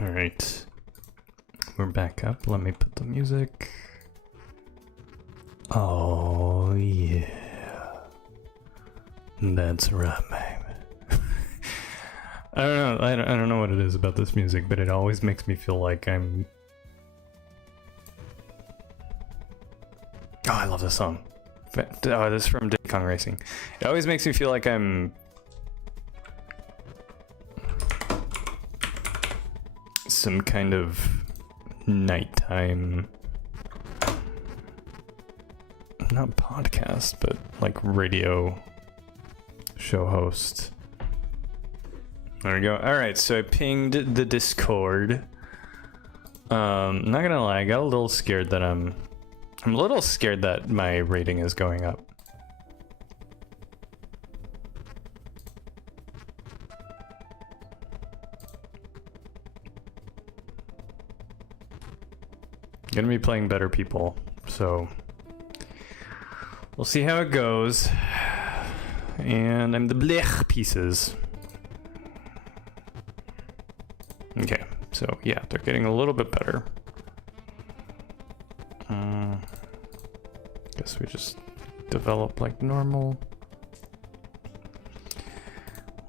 All right, we're back up. Let me put the music. Oh yeah, that's right, baby. I don't know. I don't know what it is about this music, but it always makes me feel like I'm. Oh, I love this song. Oh, this is from Diddy Kong Racing. It always makes me feel like I'm some kind of nighttime, not podcast, but like radio show host. There we go. All right, so I pinged the Discord. Not gonna lie, I got a little scared that I'm a little scared that my rating is going up. Gonna be playing better people, so we'll see how it goes. And I'm the blech pieces. Okay, so yeah, they're getting a little bit better. Guess we just develop like normal.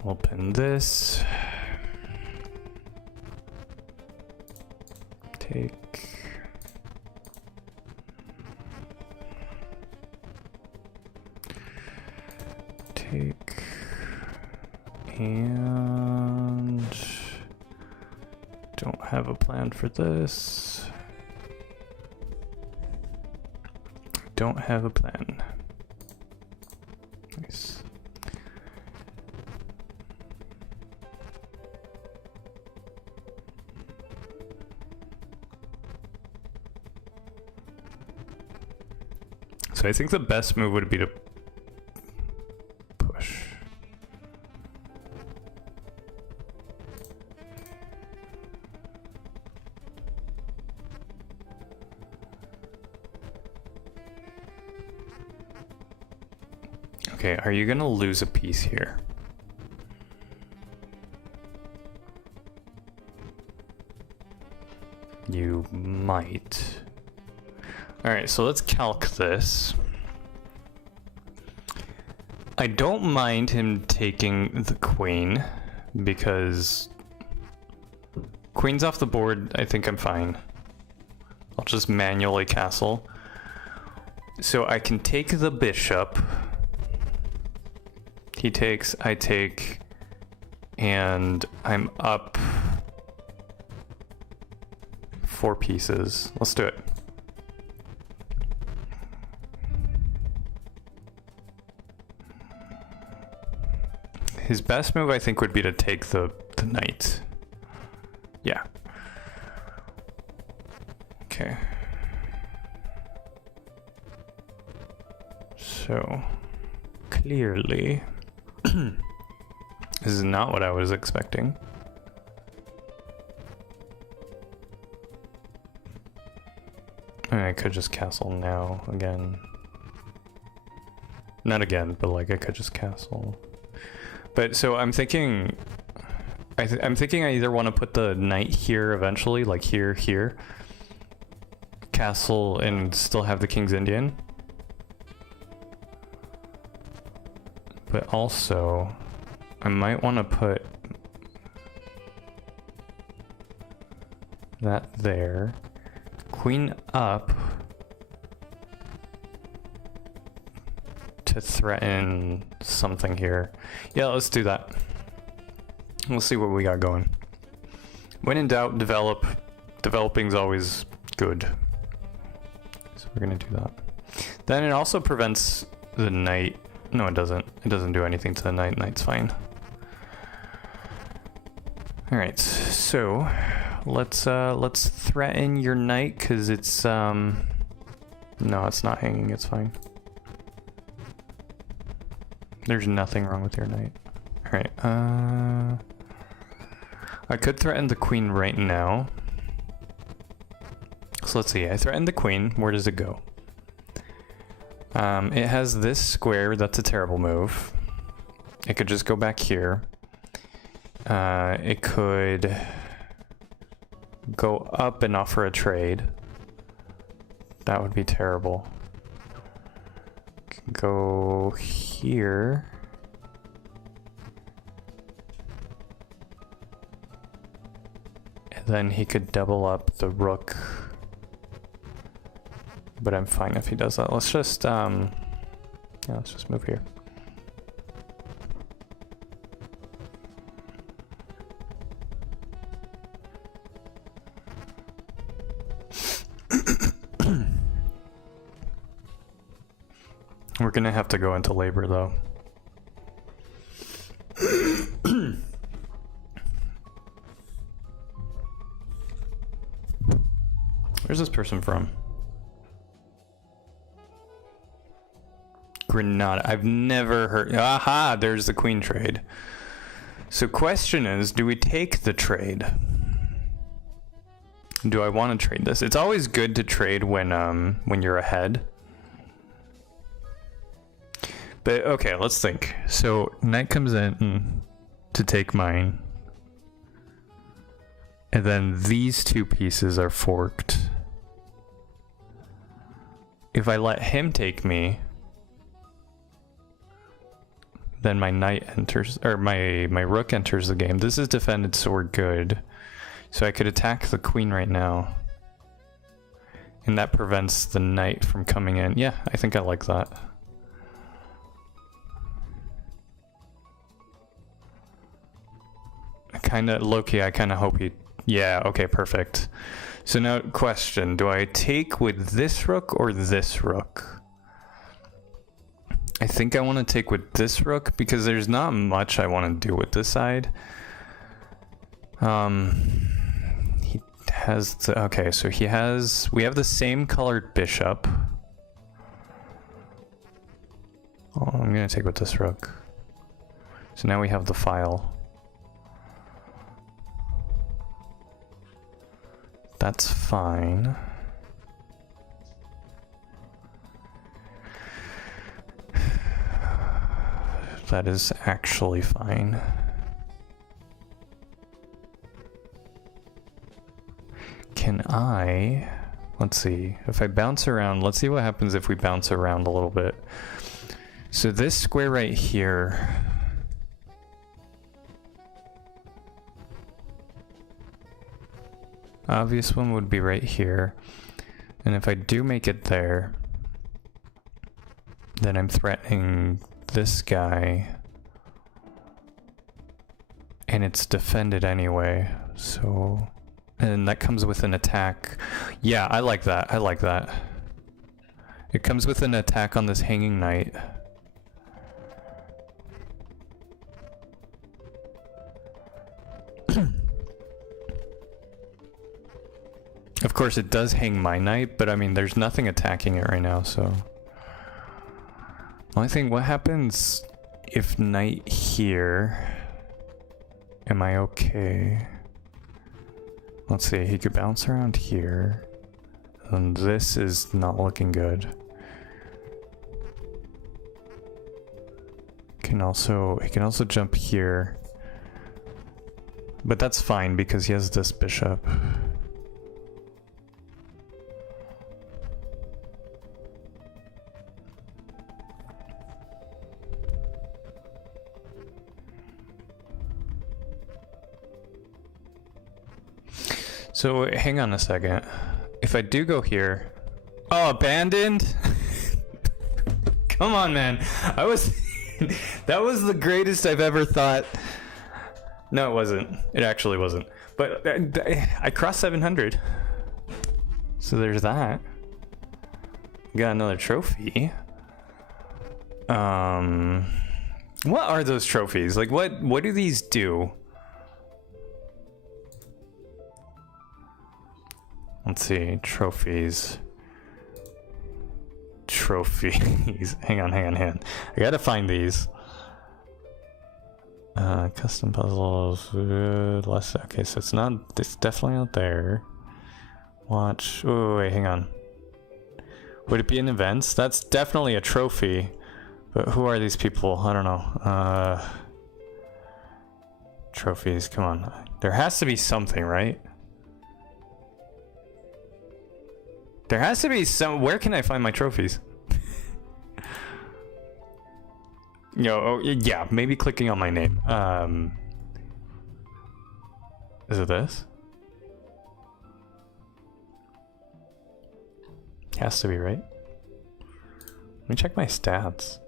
Open this. Take. And don't have a plan for this. Don't have a plan. Nice. So I think the best move would be to push. Okay, are you gonna lose a piece here? You might. Alright, so let's calc this. I don't mind him taking the queen, because queen's off the board, I think I'm fine. I'll just manually castle. So I can take the bishop. He takes, I take, and I'm up 4 pieces. Let's do it. His best move, I think, would be to take the knight. Yeah. Okay. So, clearly, this is not what I was expecting. I could just castle now again. Not again, but like I could just castle. But so I'm thinking, I'm thinking I either want to put the knight here eventually, like here, castle, and still have the King's Indian. But also, I might want to put that there, queen up to threaten something here. Yeah, let's do that. We'll see what we got going. When in doubt, develop. Developing's always good. So we're gonna do that. Then it also prevents the knight. No, it doesn't. It doesn't do anything to the knight. Knight's fine. All right, so let's threaten your knight, because it's no, it's not hanging. It's fine. There's nothing wrong with your knight. All right. I could threaten the queen right now. So let's see. I threatened the queen. Where does it go? It has this square. That's a terrible move. It could just go back here. It could go up and offer a trade. That would be terrible. Go here. And then he could double up the rook. But I'm fine if he does that. Let's just yeah, let's just move here. We're gonna have to go into labor though. Where's this person from? Granada. I've never heard. Aha, there's the queen trade. So question is, do we take the trade? Do I want to trade this? It's always good to trade when you're ahead. But okay, let's think. So knight comes in to take mine. And then these two pieces are forked. If I let him take me, then my knight enters, or my rook enters the game. This is defended, so we're good. So I could attack the queen right now. And that prevents the knight from coming in. Yeah, I think I like that. Low-key, I kind of hope he... Yeah, okay, perfect. So now, question. Do I take with this rook or this rook? I think I want to take with this rook because there's not much I want to do with this side. He has the... Okay, so he has... We have the same colored bishop. Oh, I'm going to take with this rook. So now we have the file. That's fine. That is actually fine. Can I... Let's see. If I bounce around, let's see what happens if we bounce around a little bit. So this square right here... Obvious one would be right here. And if I do make it there, then I'm threatening this guy. And it's defended anyway, so... And that comes with an attack. Yeah, I like that, I like that. It comes with an attack on this hanging knight. Of course, it does hang my knight, but I mean, there's nothing attacking it right now, so... Only thing, what happens if knight here? Am I okay? Let's see, he could bounce around here. And this is not looking good. He can also jump here. But that's fine because he has this bishop. So hang on a second. If I do go here... Oh, abandoned? Come on, man. I was... That was the greatest I've ever thought. No, it wasn't. It actually wasn't. But I crossed 700. So there's that. Got another trophy. What are those trophies? Like, what do these do? Let's see, trophies. Trophies. Hang on. I gotta find these. Custom puzzles. Less. Okay, so it's definitely not there. Watch. Oh, wait, hang on. Would it be in events? That's definitely a trophy. But who are these people? I don't know. Trophies, come on. There has to be something, right? There has to be some... Where can I find my trophies? Oh, yeah, maybe clicking on my name. Is it this? Has to be, right? Let me check my stats.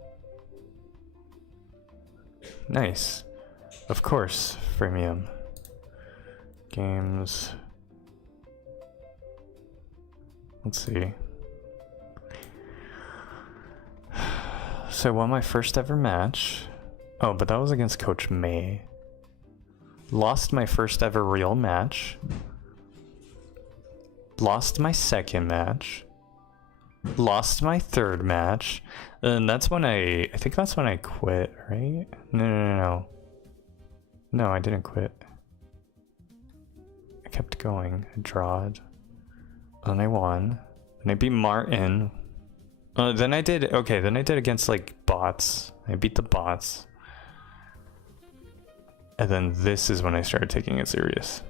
Nice. Of course, freemium. Games. Let's see. So I won my first ever match. Oh, but that was against Coach May. Lost my first ever real match. Lost my second match. Lost my third match. And that's when I think that's when I quit, right? No. No, I didn't quit. I kept going. I drawed. And I won. And I beat Martin. Then I did against like bots. I beat the bots. And then this is when I started taking it serious.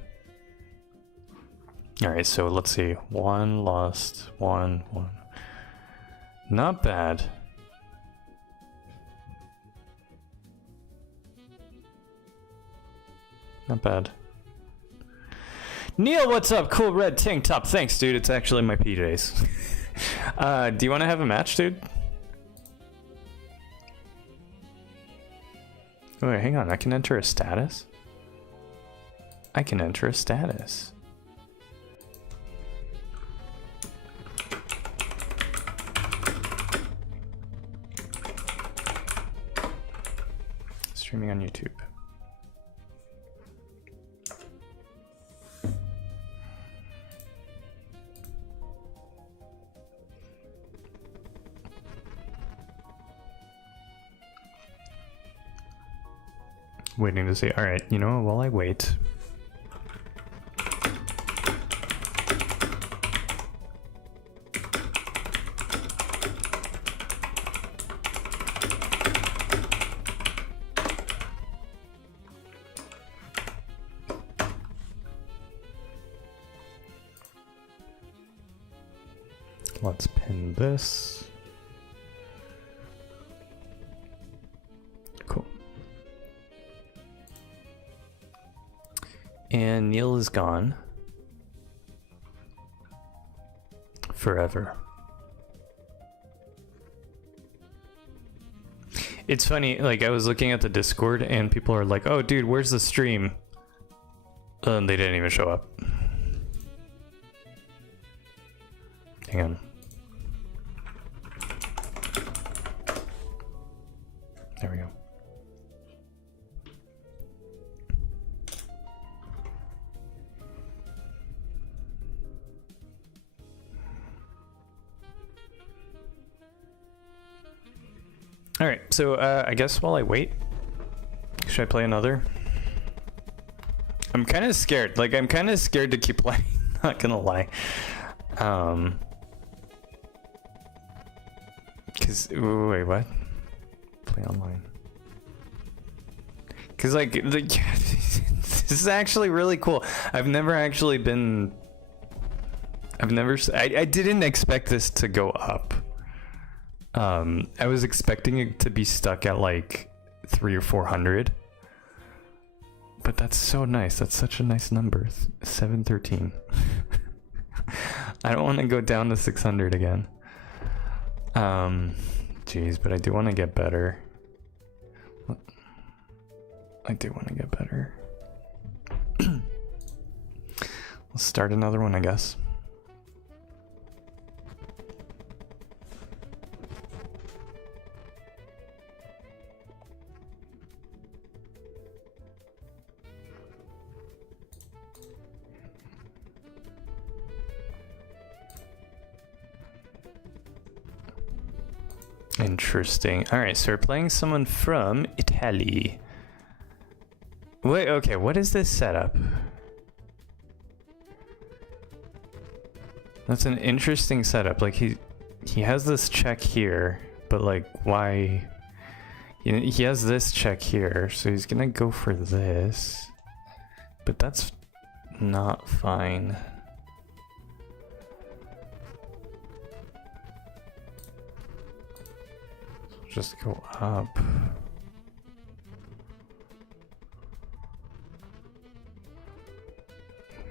Alright, so let's see. 1 lost, 1 won. Not bad. Not bad. Neil, what's up? Cool red tank top. Thanks, dude. It's actually my PJs. Do you want to have a match, dude? Oh, wait, hang on. I can enter a status? I can enter a status. Streaming on YouTube. Waiting to see. Alright, you know, while I wait. Let's pin this. Cool. And Neil is gone. Forever. It's funny, like I was looking at the Discord and people are like, oh dude, where's the stream? And they didn't even show up. Hang on. There we go. All right, so I guess while I wait, should I play another? I'm kind of scared. Like, I'm kind of scared to keep playing, not gonna lie. Cause, wait, what? Play online. Cause like this is actually really cool. I've never actually been. I didn't expect this to go up. I was expecting it to be stuck at like 300 or 400. But that's so nice. That's such a nice number. 713. I don't want to go down to 600 again. Geez, but I do want to get better. I do want to get better. Let's start another one, I guess. Interesting. Alright, so we're playing someone from Italy. Wait, okay, what is this setup? That's an interesting setup. Like, he has this check here, but like, why? He has this check here, so he's gonna go for this. But that's not fine. just go up.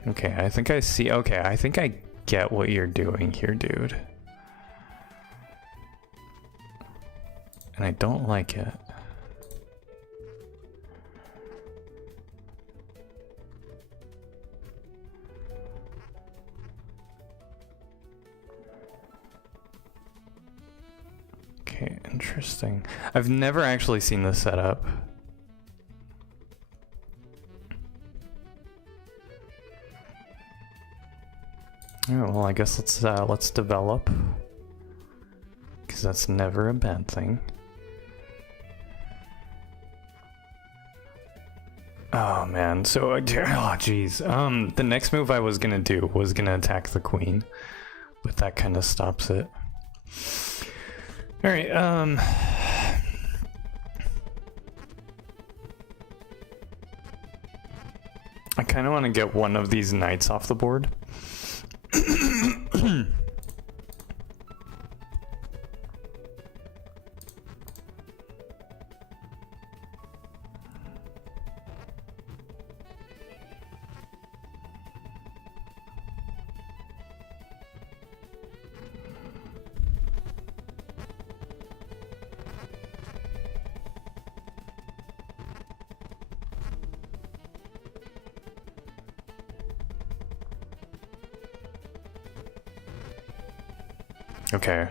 Okay, I think I see. Okay, I think I get what you're doing here, dude. And I don't like it. Okay, interesting. I've never actually seen this setup. Oh, well, I guess let's develop, because that's never a bad thing. Oh man, so oh geez. The next move I was gonna do was gonna attack the queen, but that kind of stops it. All right. I kind of want to get one of these knights off the board. Okay.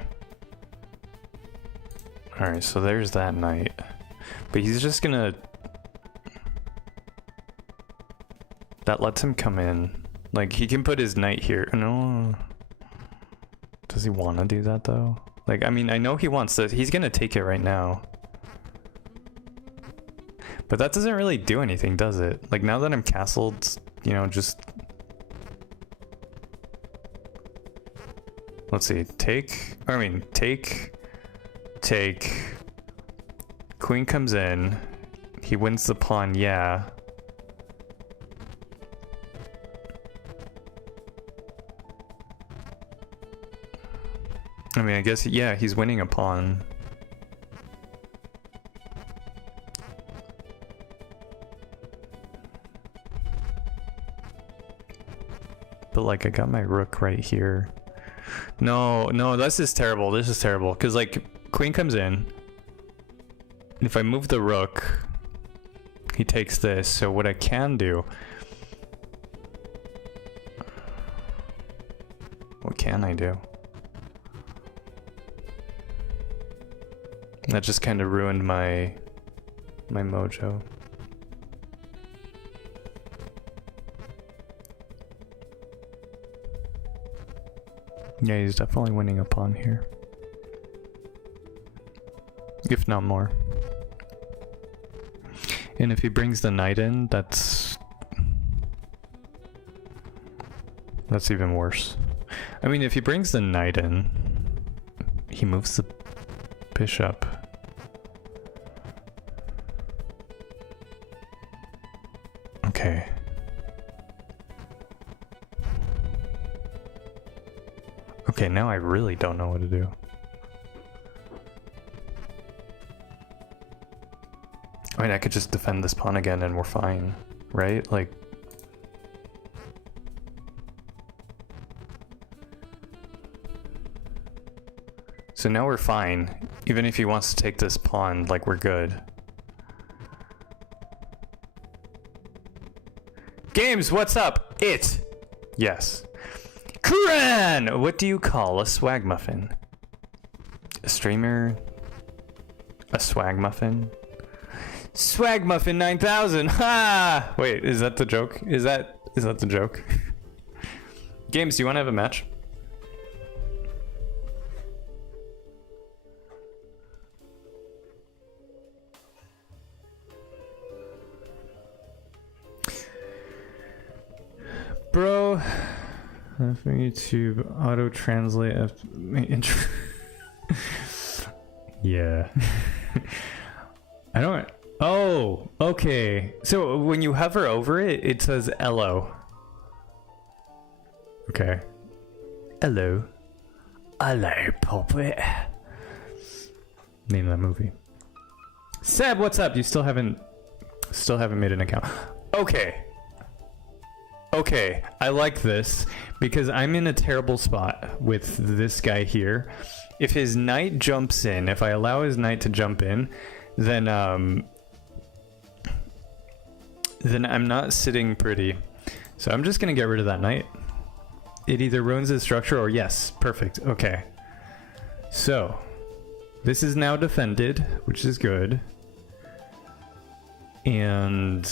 Alright, so there's that knight. But he's just gonna... That lets him come in. Like, he can put his knight here. No. Does he want to do that, though? Like, I mean, I know he wants this. He's gonna take it right now. But that doesn't really do anything, does it? Like, now that I'm castled, you know, just... Let's see, take, queen comes in, he wins the pawn, yeah. I mean, I guess, yeah, he's winning a pawn. But like, I got my rook right here. No, this is terrible. This is terrible. Because, like, queen comes in. If I move the rook, he takes this. So what I can do... What can I do? That just kind of ruined my mojo. Yeah, he's definitely winning a pawn here. If not more. And if he brings the knight in, that's even worse. I mean, if he brings the knight in, he moves the bishop. Okay. Okay, now I really don't know what to do. I mean, I could just defend this pawn again and we're fine, right? Like... So now we're fine. Even if he wants to take this pawn, like, we're good. Games, what's up? It! Yes. Kuran! What do you call a swag muffin? A streamer? A swag muffin? Swag muffin 9000! Ha! Wait, is that the joke? Is that the joke? Games, do you want to have a match? Bro, for YouTube auto translate yeah. I don't. Oh, okay. So when you hover over it, it says hello. Okay. Hello. Hello, puppet. Name of that movie. Seb, what's up? You still haven't made an account. Okay. Okay, I like this because I'm in a terrible spot with this guy here. If his knight jumps in, if I allow his knight to jump in, then I'm not sitting pretty. So I'm just gonna get rid of that knight. It either ruins his structure or yes, perfect. Okay. So this is now defended, which is good. And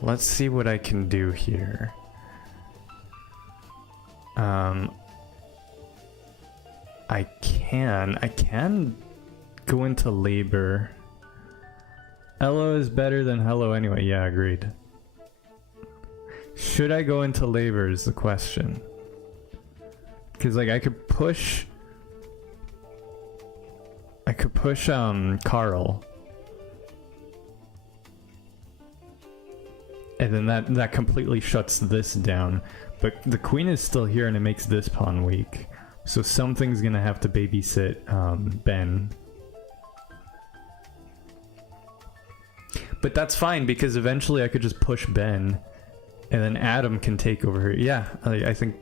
let's see what I can do here. I can go into labor. Hello is better than hello anyway. Yeah, agreed. Should I go into labor is the question. Because like I could push Carl. And then that completely shuts this down. But the queen is still here and it makes this pawn weak. So something's gonna have to babysit Ben. But that's fine because eventually I could just push Ben and then Adam can take over here. Yeah, I think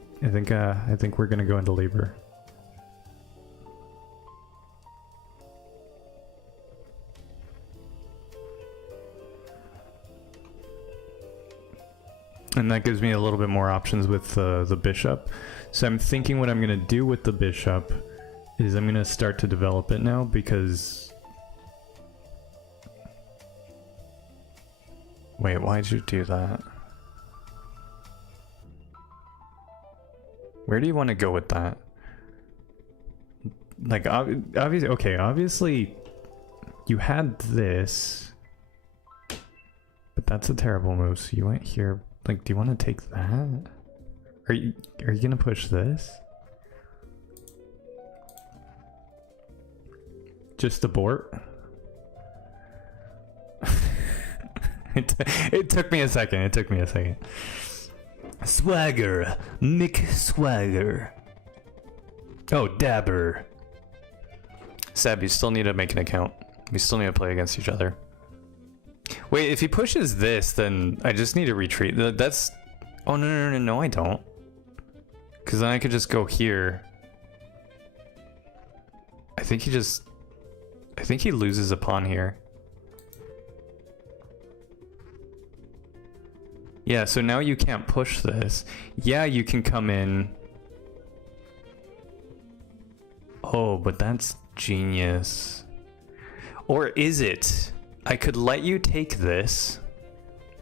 we're gonna go into labor. And that gives me a little bit more options with the bishop. So I'm thinking what I'm going to do with the bishop is I'm going to start to develop it now because... Wait, why'd you do that? Where do you want to go with that? Like, obviously, okay, obviously you had this, but that's a terrible move, so you went here. Like, do you want to take that? Are you gonna push this? Just abort? It took me a second. Swagger. Mick Swagger. Oh, Dabber. Seb, you still need to make an account. We still need to play against each other. Wait, if he pushes this, then I just need to retreat. That's... Oh, no, I don't. Because then I could just go here. I think he loses a pawn here. Yeah, so now you can't push this. Yeah, you can come in. Oh, but that's genius. Or is it? I could let you take this,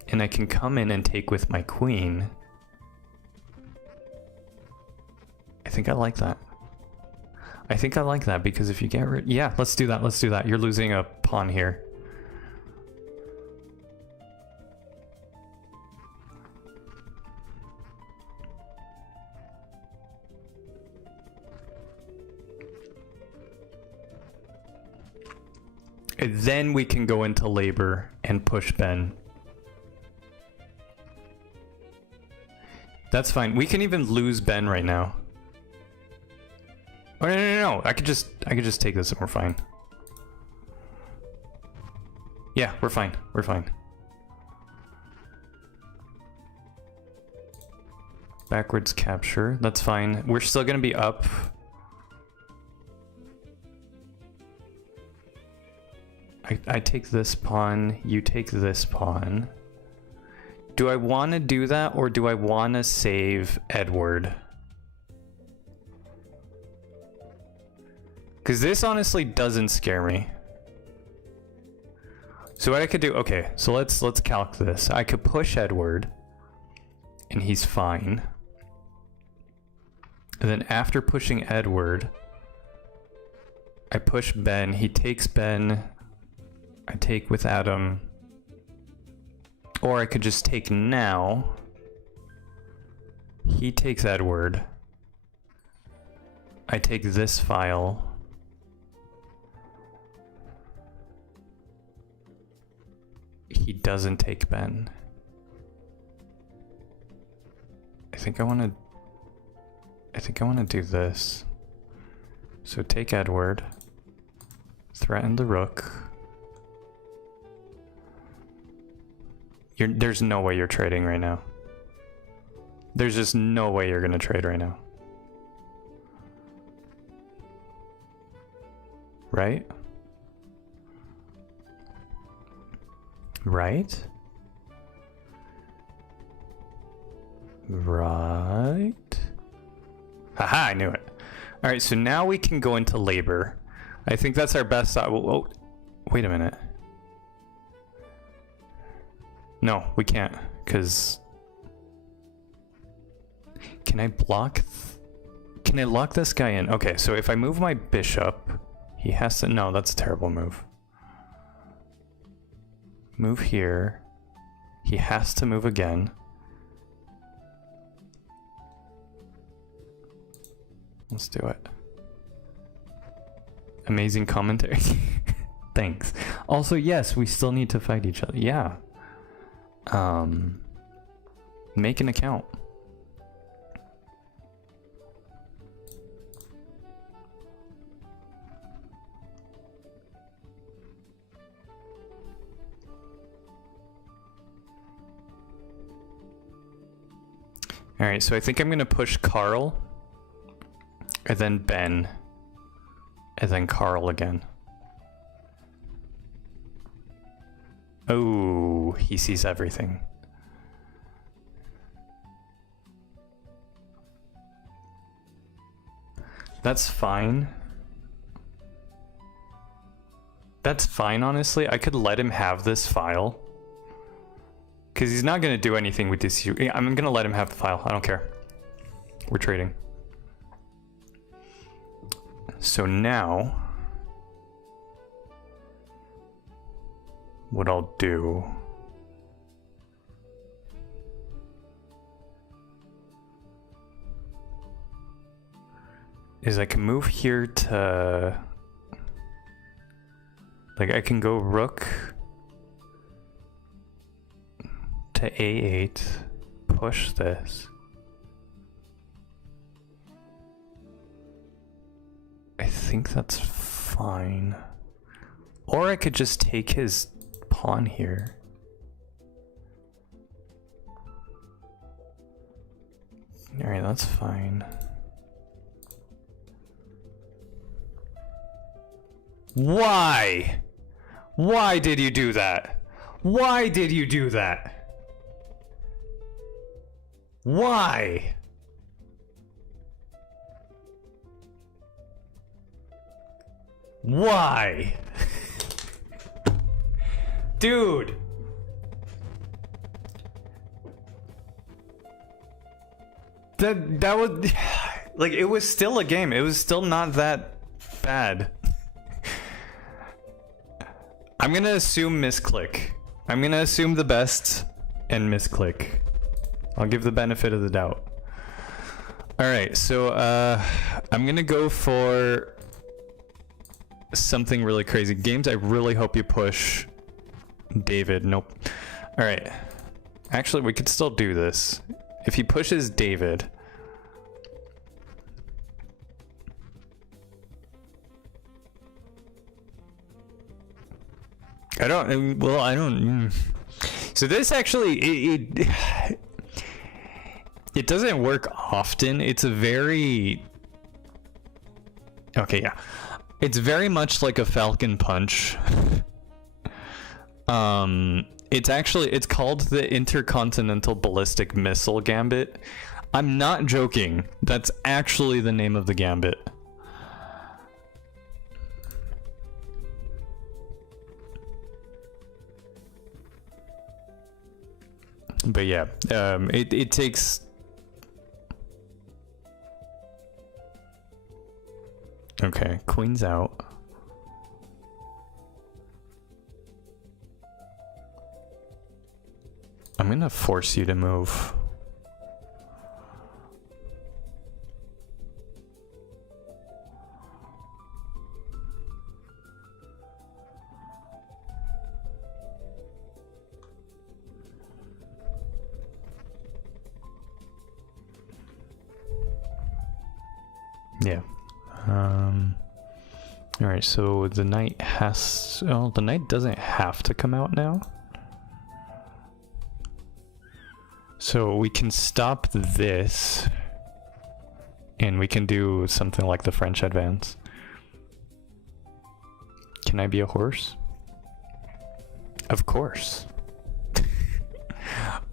and I can come in and take with my queen. I think I like that. Because if you get rid... Yeah, let's do that. You're losing a pawn here. And then we can go into labor and push Ben. That's fine. We can even lose Ben right now. Oh no. I could just take this and we're fine. Yeah, we're fine. Backwards capture. That's fine. We're still gonna be up. I take this pawn, you take this pawn. Do I want to do that or do I want to save Edward? Because this honestly doesn't scare me. So what I could do, okay, so let's calc this. I could push Edward and he's fine. And then after pushing Edward, I push Ben, he takes Ben. I take with Adam, or I could just take now. He takes Edward. I take this file. He doesn't take Ben. I think I want to do this. So take Edward. Threaten the rook. There's no way you're trading right now. There's just no way you're gonna trade right now. Right? Right? Right? Haha, I knew it. Alright, so now we can go into labor. I think that's our best. Oh, wait a minute. No, we can't, because... Can I block... Can I lock this guy in? Okay, so if I move my bishop, he has to... No, that's a terrible move. Move here. He has to move again. Let's do it. Amazing commentary. Thanks. Also, yes, we still need to fight each other. Yeah. Make an account. All right, so I think I'm gonna push Carl, and then Ben, and then Carl again. Oh, he sees everything. That's fine. That's fine, honestly. I could let him have this file. Because he's not going to do anything with this. I'm going to let him have the file. I don't care. We're trading. So now, what I'll do is I can move here to, like, I can go rook to a8, push this. I think that's fine. Or I could just take his pawn here. Alright, that's fine. Why? Why did you do that? Why did you do that? Why? Why? Dude. That was like, it was still a game. It was still not that bad. I'm gonna assume misclick. I'm gonna assume the best and misclick. I'll give the benefit of the doubt. Alright, so I'm gonna go for something really crazy. Games, I really hope you push David. Nope. Alright. Actually, we could still do this. If he pushes David... I don't... So this actually... It doesn't work often. It's a very... Okay, yeah. It's very much like a Falcon Punch. It's called the Intercontinental Ballistic Missile Gambit. I'm not joking. That's actually the name of the gambit. But yeah, it takes... Okay, queen's out. I'm gonna force you to move. Yeah. Alright, so the knight has... Oh, the knight doesn't have to come out now. So we can stop this. And we can do something like the French advance. Can I be a horse? Of course.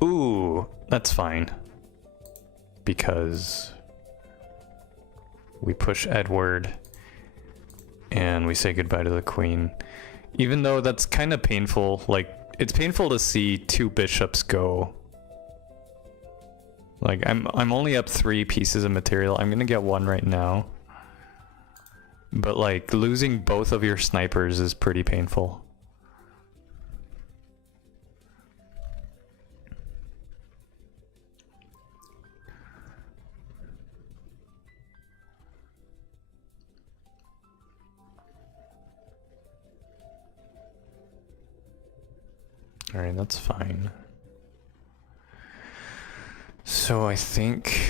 Ooh, that's fine. Because we push Edward and we say goodbye to the queen. Even though that's kind of painful, like, it's painful to see two bishops go. Like, I'm only up 3 pieces of material. I'm gonna get 1 right now. But like, losing both of your snipers is pretty painful. Alright, that's fine. So I think...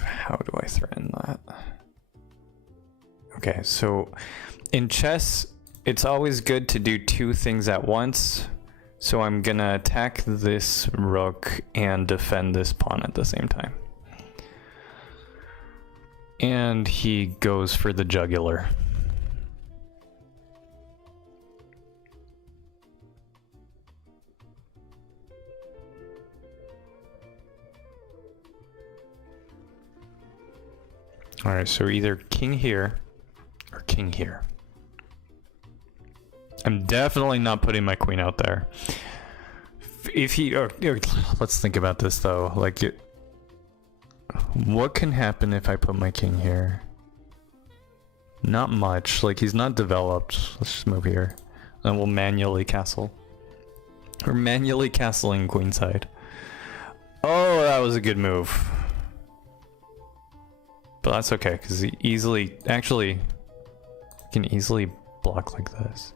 How do I threaten that? Okay, so in chess, it's always good to do 2 things at once. So I'm gonna attack this rook and defend this pawn at the same time. And he goes for the jugular. Alright, so either king here or king here. I'm definitely not putting my queen out there. If he... let's think about this though. Like, what can happen if I put my king here? Not much. Like, he's not developed. Let's just move here. And we'll manually castle. We're manually castling queenside. Oh, that was a good move. But that's okay, because he easily... Actually, can easily block like this.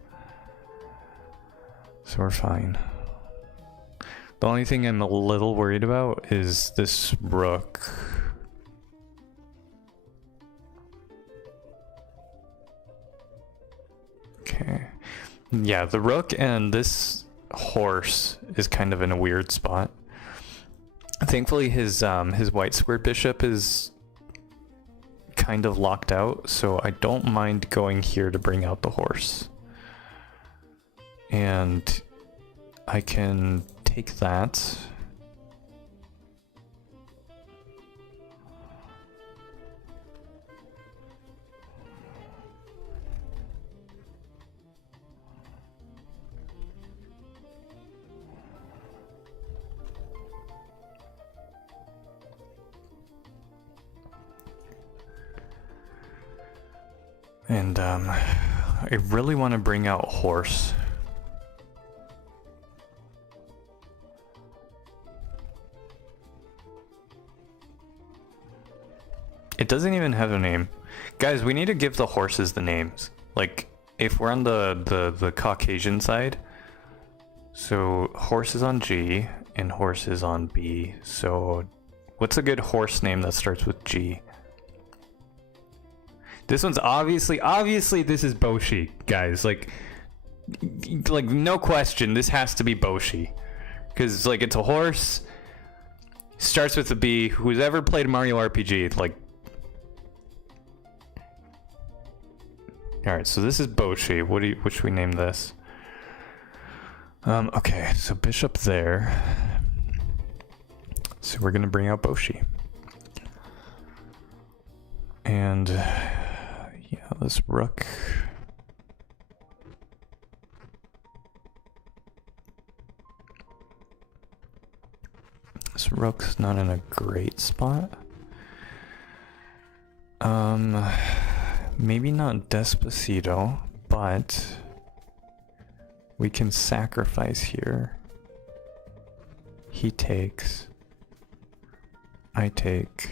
So we're fine. The only thing I'm a little worried about is this rook. Okay. Yeah, the rook and this horse is kind of in a weird spot. Thankfully his white squared bishop is kind of locked out, so I don't mind going here to bring out the horse. And I can take that. And I really want to bring out horse. It doesn't even have a name. Guys, we need to give the horses the names. Like, if we're on the Caucasian side, so horse is on G and horse is on B. So what's a good horse name that starts with G? This one's obviously this is Boshi, guys. Like no question, this has to be Boshi. Because, like, it's a horse, starts with a B. Who's ever played Mario RPG, like... Alright, so this is Boshi. What should we name this? Okay, so bishop there. So we're gonna bring out Boshi. And... yeah, this rook. This rook's not in a great spot. Maybe not Despacito, but we can sacrifice here. He takes. I take.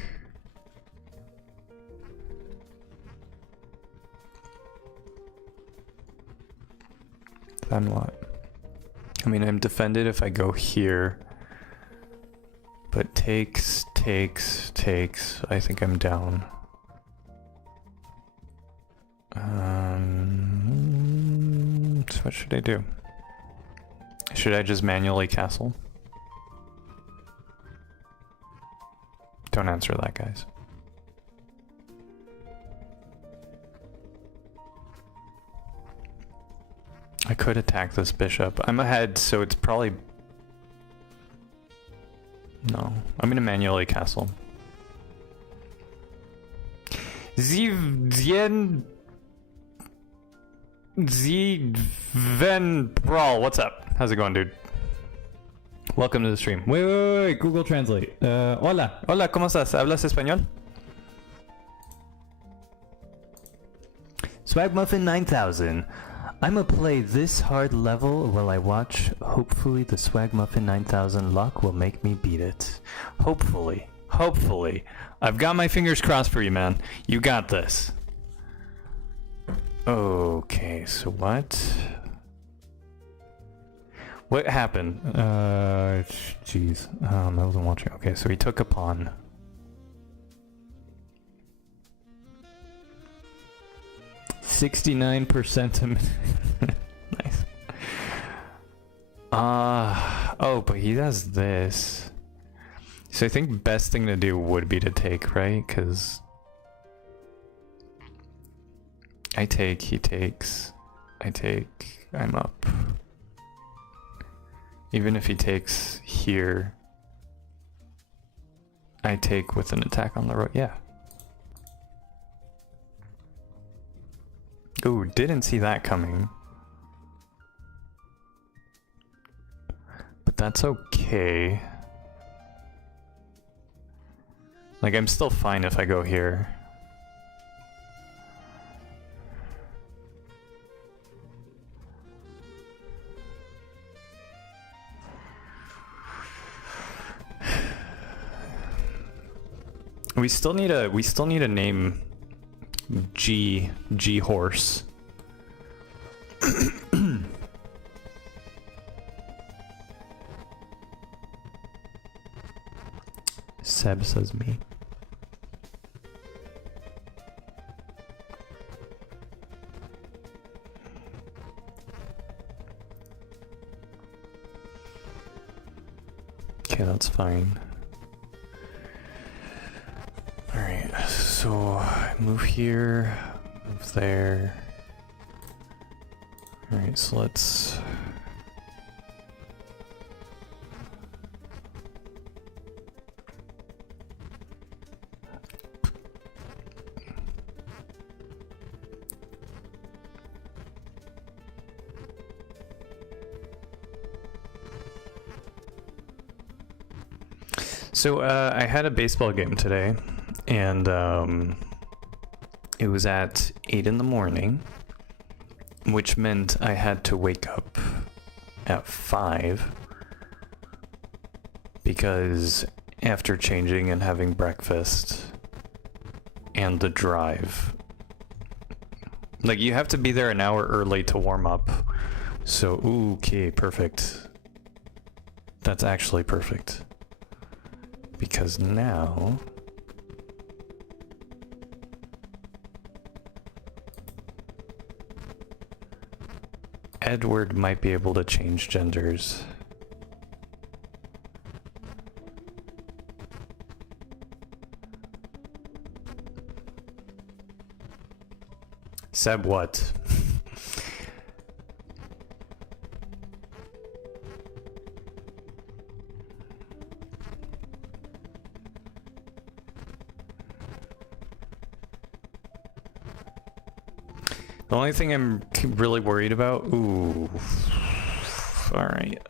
Then what? I mean, I'm defended if I go here. But takes. I think I'm down. So what should I do? Should I just manually castle? Don't answer that, guys. I could attack this bishop. I'm ahead, so it's probably... No, I'm gonna manually castle. Zven Brawl, what's up? How's it going, dude? Welcome to the stream. Wait, Google Translate. Hola. Hola, ¿cómo estás? ¿Hablas español? Swagmuffin 9000. I'ma play this hard level while I watch. Hopefully the Swagmuffin 9000 luck will make me beat it. Hopefully. Hopefully. I've got my fingers crossed for you, man. You got this. Okay, so what? What happened? Jeez. I wasn't watching. Okay, so he took a pawn. %69%. Nice. Oh, but he does this. So I think best thing to do would be to take, right? Because I take, he takes, I take, I'm up. Even if he takes here, I take with an attack on the road. Yeah. Ooh, didn't see that coming. But that's okay. Like, I'm still fine if I go here. We still need a name. G horse. Seb says me. Okay, that's fine. Alright, so move here, move there. Alright, so let's... So I had a baseball game today, and it was at 8 in the morning, which meant I had to wake up at 5 because after changing and having breakfast and the drive, like, you have to be there an hour early to warm up. So okay, perfect. That's actually perfect. Because now Edward might be able to change genders. Seb what? The only thing I'm really worried about... Ooh. Alright,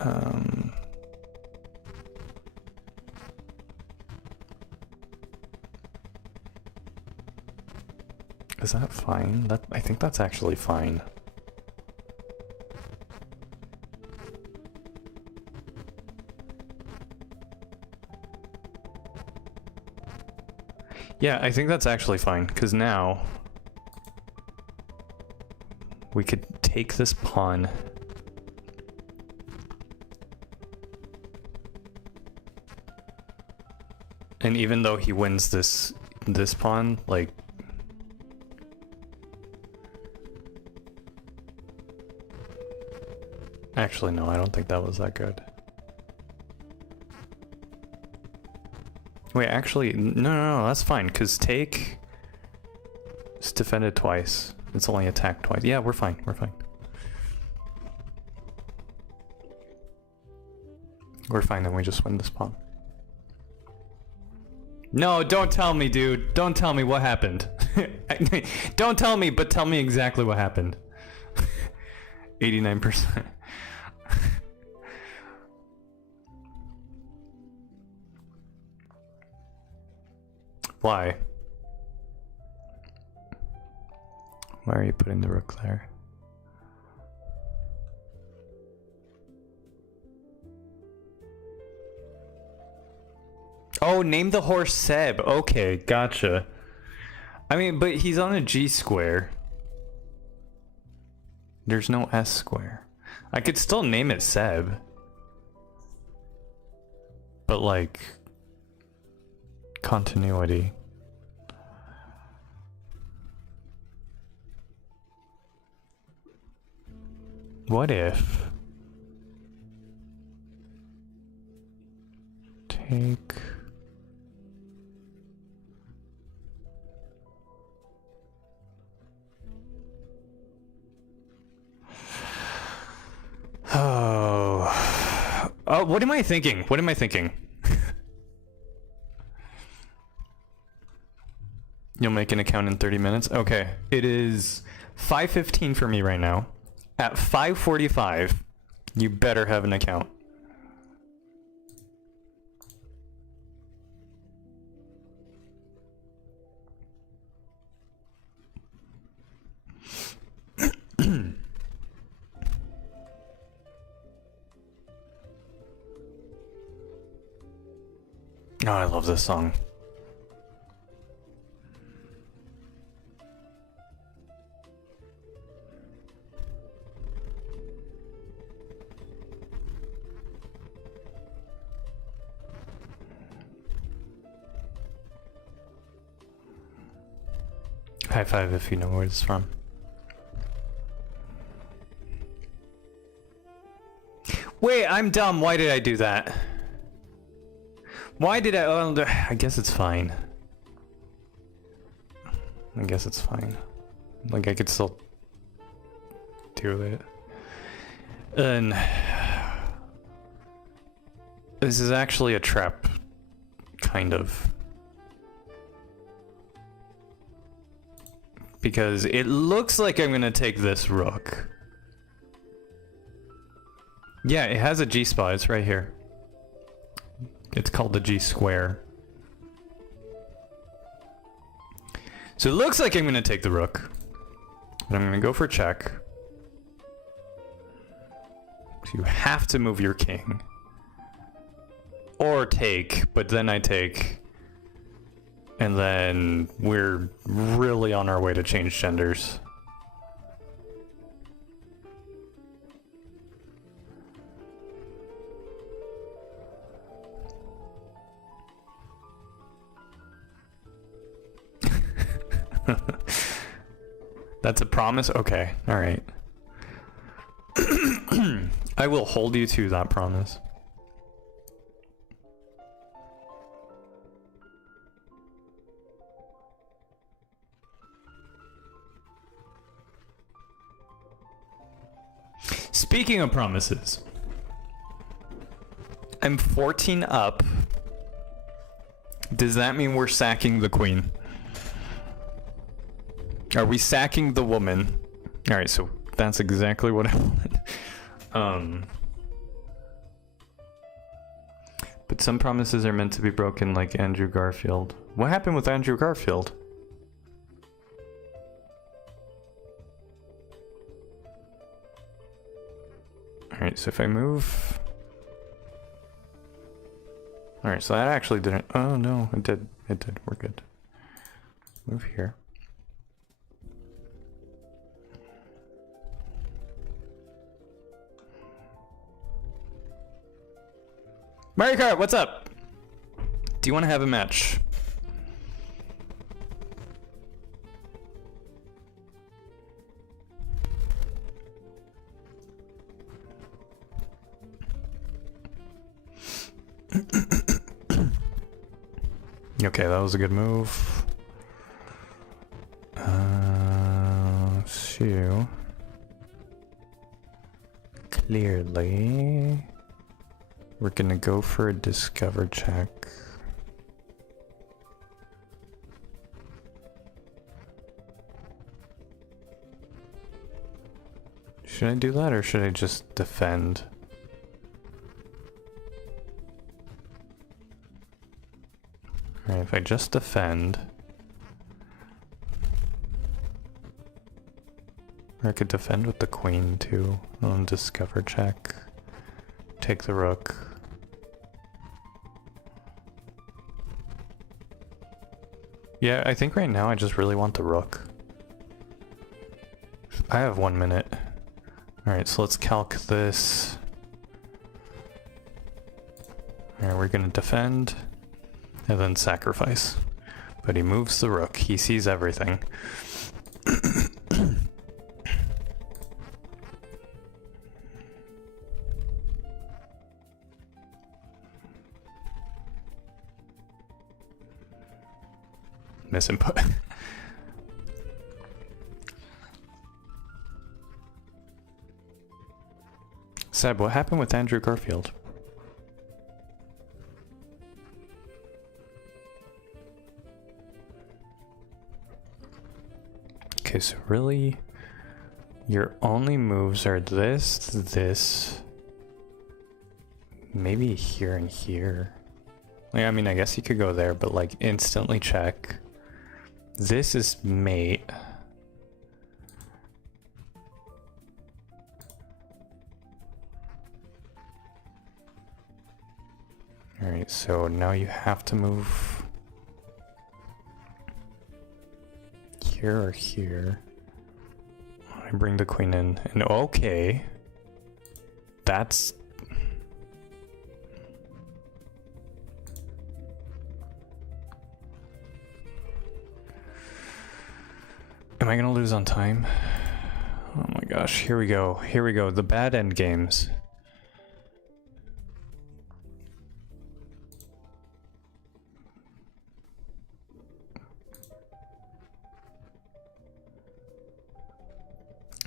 is that fine? I think that's actually fine. Yeah, I think that's actually fine, because now we could take this pawn. And even though he wins this pawn, like, Actually, no, I don't think that was that good. Wait, actually, no, that's fine, because take... It's defended twice. It's only attacked twice. Yeah, we're fine, we're fine. We're fine, then we just win this pawn. No, don't tell me, dude. Don't tell me what happened. Don't tell me, but tell me exactly what happened. 89%. Why? Why are you putting the rook there? Oh, name the horse Seb. Okay, gotcha. I mean, but he's on a G square. There's no S square. I could still name it Seb. But like... continuity. What if... take... Oh, what am I thinking? What am I thinking? You'll make an account in 30 minutes? Okay. It is 5:15 for me right now. At 5:45, you better have an account. Oh, I love this song. High five if you know where it's from. Wait, I'm dumb. Why did I do that? Why did I... Oh, I guess it's fine. I guess it's fine. Like, I could still do it. And... this is actually a trap. Kind of. Because it looks like I'm gonna take this rook. Yeah, it has a G spot. It's right here. It's called the G square. So it looks like I'm gonna take the rook. But I'm gonna go for check. So you have to move your king. Or take, but then I take. And then we're really on our way to change genders. That's a promise? Okay, alright. I will hold you to that promise. Speaking of promises, I'm 14 up. Does that mean we're sacking the queen? Are we sacking the woman? Alright, so that's exactly what I want. But some promises are meant to be broken, like Andrew Garfield. What happened with Andrew Garfield? Alright, so if I move... Alright, so that actually didn't... Oh no, it did. It did. We're good. Move here. Mario Kart, what's up? Do you want to have a match? Okay, that was a good move. So clearly we're gonna go for a discover check. Should I do that or should I just defend? Alright, if I just defend, or I could defend with the queen too, and then discover check, take the rook. Yeah, I think right now I just really want the rook. I have 1 minute. Alright, so let's calc this. Alright, we're gonna defend, and then sacrifice. But he moves the rook, he sees everything. Misinput. Seb, what happened with Andrew Garfield? Okay, so really, your only moves are this, maybe here and here. Like, I mean, I guess you could go there, but like instantly check. This is mate. Alright, so now you have to move here or here. I bring the queen in, and okay. That's... Am I gonna lose on time? Oh my gosh, here we go. Here we go. The bad end games.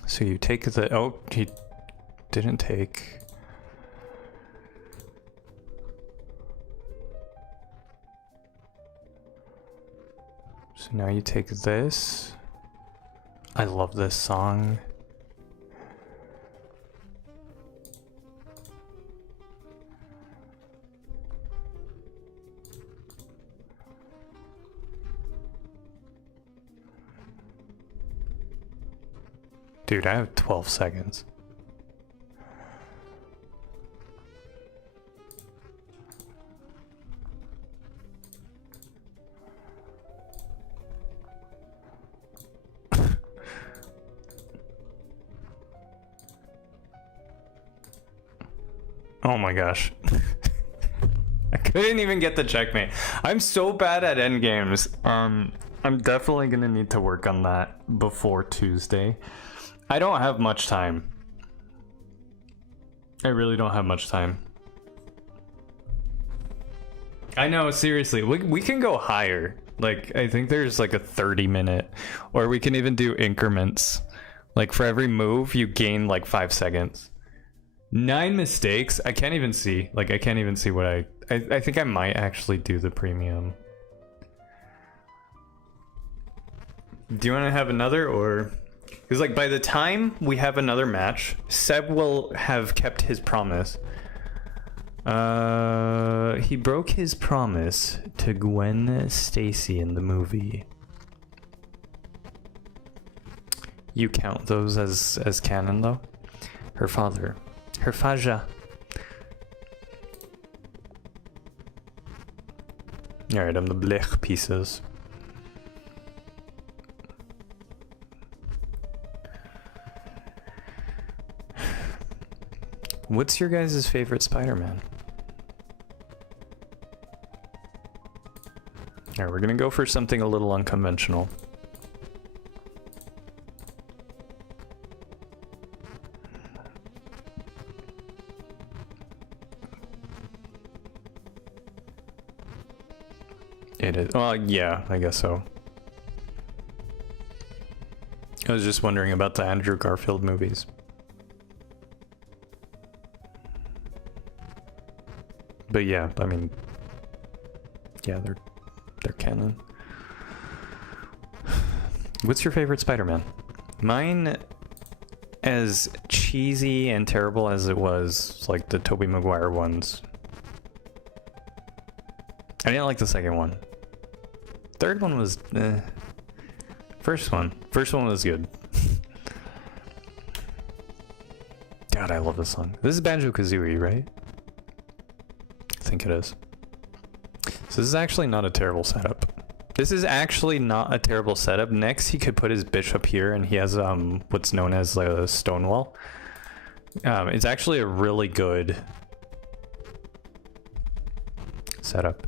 So you take the... Oh, he didn't take. So now you take this. I love this song. Dude, I have 12 seconds. Oh my gosh. I couldn't even get the checkmate. I'm so bad at endgames. I'm definitely gonna need to work on that before Tuesday. I don't have much time. I really don't have much time. I know, seriously, we can go higher. Like, I think there's like a 30-minute, or we can even do increments. Like, for every move, you gain like 5 seconds. 9 mistakes? I can't even see. Like, I can't even see what I think I might actually do the premium. Do you want to have another, or... Because, like, by the time we have another match, Seb will have kept his promise. He broke his promise to Gwen Stacy in the movie. You count those as canon, though? Her father. Her Faja. Alright, I'm the blech pieces. What's your guys' favorite Spider-Man? Alright, we're gonna go for something a little unconventional. It is. Well, yeah, I guess so. I was just wondering about the Andrew Garfield movies. But yeah, I mean, yeah, they're canon. What's your favorite Spider-Man? Mine, as cheesy and terrible as it was, like the Tobey Maguire ones. I didn't like the second one. Third one was First one was good. God, I love this song. This is Banjo-Kazooie, right? I think it is. So this is actually not a terrible setup. This is actually not a terrible setup. Next, he could put his bishop here, and he has what's known as a stone wall. It's actually a really good setup.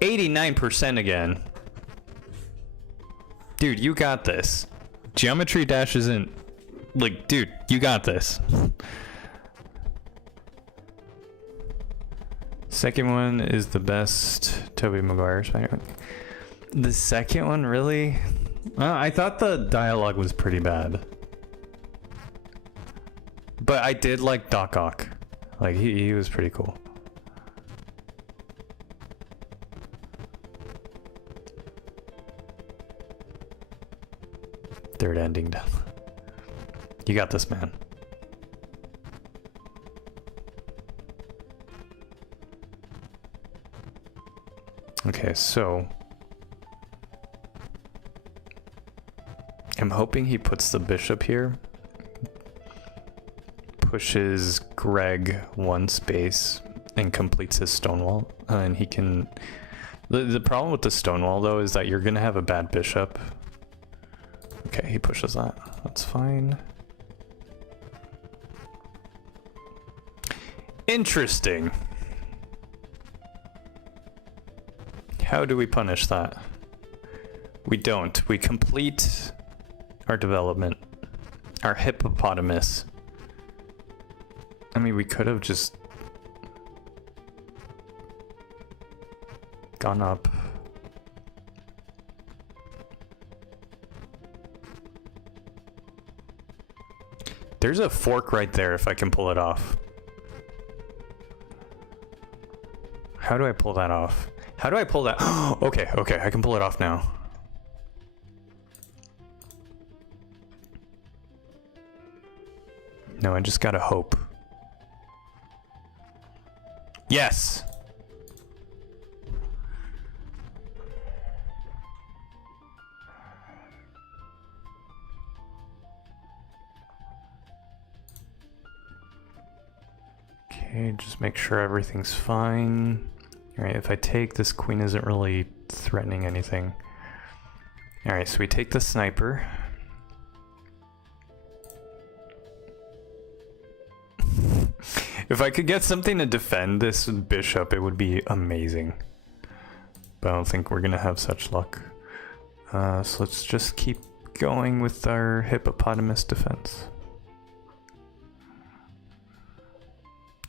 89% again. Dude, you got this. Geometry Dash isn't... Like, dude, you got this. Second one is the best Tobey Maguire Spider-Man. The second one, really? I thought the dialogue was pretty bad. But I did like Doc Ock. Like, he was pretty cool. Third ending done. You got this, man. Okay, so I'm hoping he puts the bishop here, pushes Greg one space, and completes his stone wall. And he can... The problem with the stone wall, though, is that you're going to have a bad bishop. Okay, he pushes that. That's fine. Interesting. How do we punish that? We don't. We complete our development. Our hippopotamus. I mean, we could have just gone up. There's a fork right there if I can pull it off. How do I pull that off? How do I pull that? Okay, I can pull it off now. No, I just gotta hope. Yes! Okay, just make sure everything's fine. Alright, if I take this queen isn't really threatening anything. Alright, so we take the sniper. If I could get something to defend this bishop, it would be amazing. But I don't think we're gonna have such luck. So let's just keep going with our hippopotamus defense.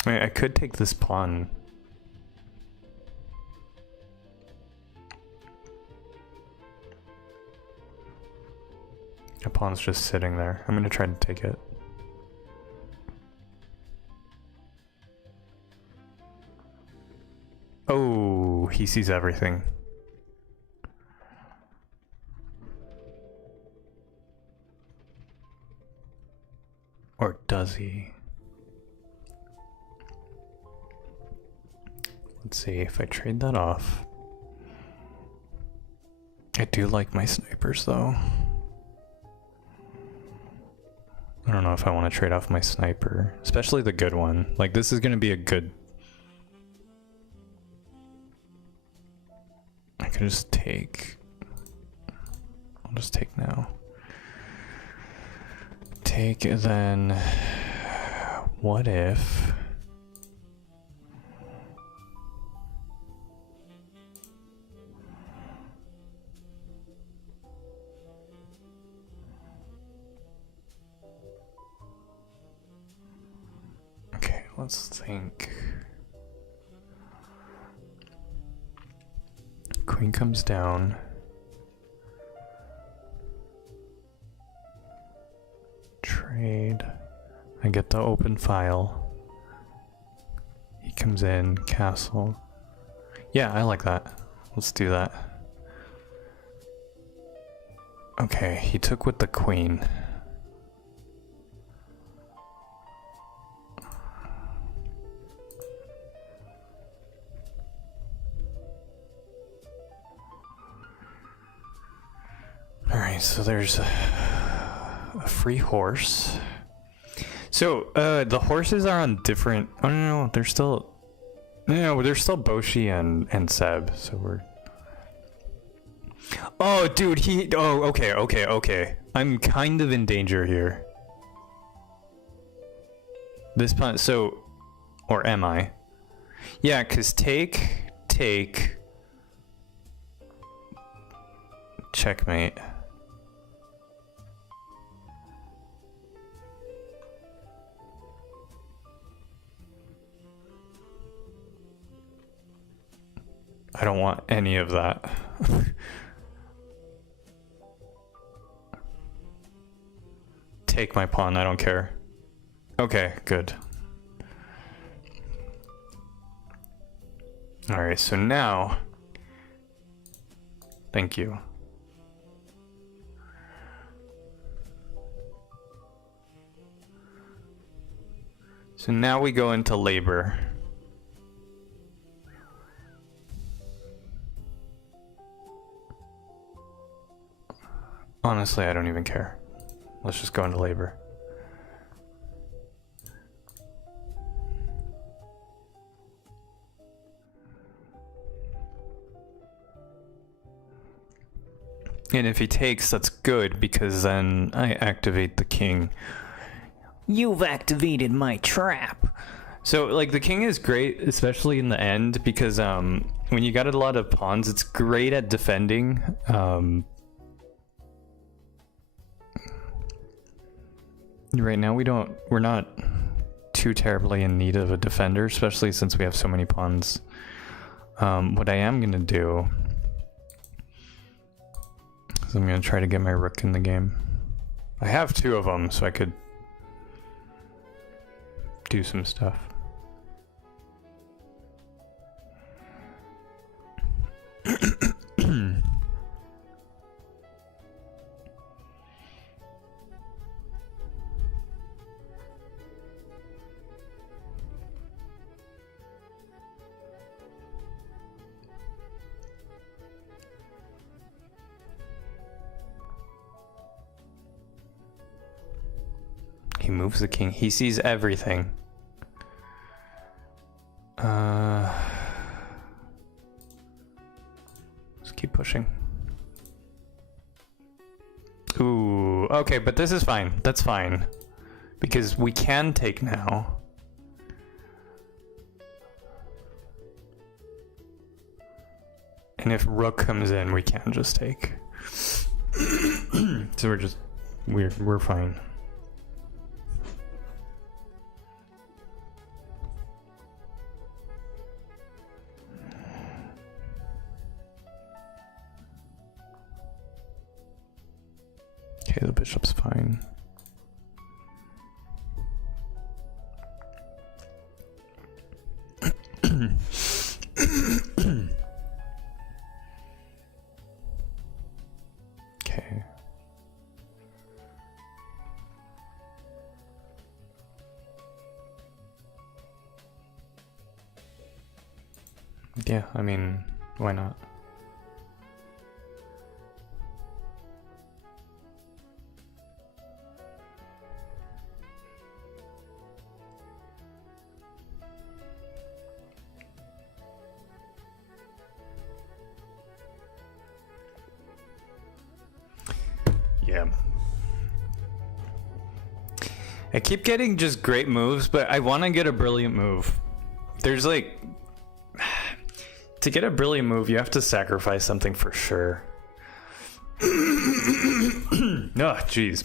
I could take this pawn. The pawn's just sitting there. I'm gonna try to take it. Oh, he sees everything. Or does he? Let's see if I trade that off. I do like my snipers though. I don't know if I want to trade off my sniper, especially the good one. Like, this is going to be a good... I can just take... I'll just take now. Take, then... What if... Let's think. Queen comes down. Trade. I get the open file. He comes in, castle. Yeah, I like that. Let's do that. Okay, he took with the queen. Alright, so there's a free horse. So, the horses are on different... Oh, no, they're still... No, they're still Boshi and Seb, so we're... Oh, dude, he... Oh, okay. I'm kind of in danger here. This pawn... So... Or am I? Yeah, because take... Checkmate. I don't want any of that. Take my pawn, I don't care. Okay, good. Alright, so now... Thank you. So now we go into labor. Honestly, I don't even care. Let's just go into labor. And if he takes, that's good, because then I activate the king. You've activated my trap. So, like, the king is great, especially in the end, because when you got a lot of pawns, it's great at defending. Right now we're not too terribly in need of a defender, especially since we have so many pawns. What I am gonna do is I'm gonna try to get my rook in the game. I have two of them, so I could do some stuff. He moves the king. He sees everything. Let's keep pushing. Ooh, okay, but this is fine. That's fine. Because we can take now. And if rook comes in, we can just take. So we're fine. Okay, the bishop's fine. Okay. Yeah, I mean, why not? Yeah. I keep getting just great moves, but I want to get a brilliant move. There's like... To get a brilliant move, you have to sacrifice something for sure. Oh, jeez.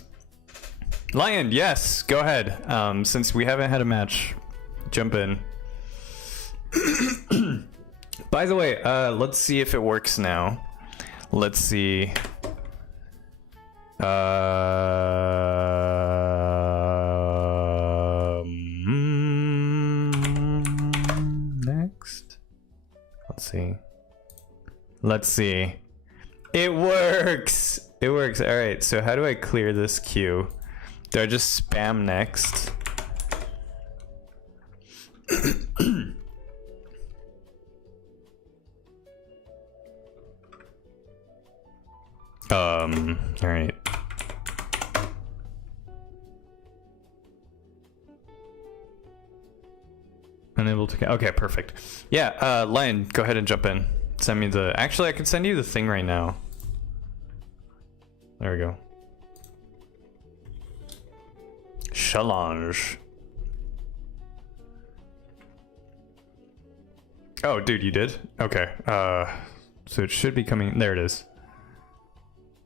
Lion, yes, go ahead. Since we haven't had a match, jump in. By the way, let's see if it works now. Let's see. Next. Let's see. Let's see. It works! It works. Alright, so how do I clear this queue? Do I just spam next? Alright. Unable to. Okay, perfect. Yeah, Lion, go ahead and jump in. Send me the. Actually, I can send you the thing right now. There we go. Challenge. Oh, dude, you did? Okay. So it should be coming. There it is.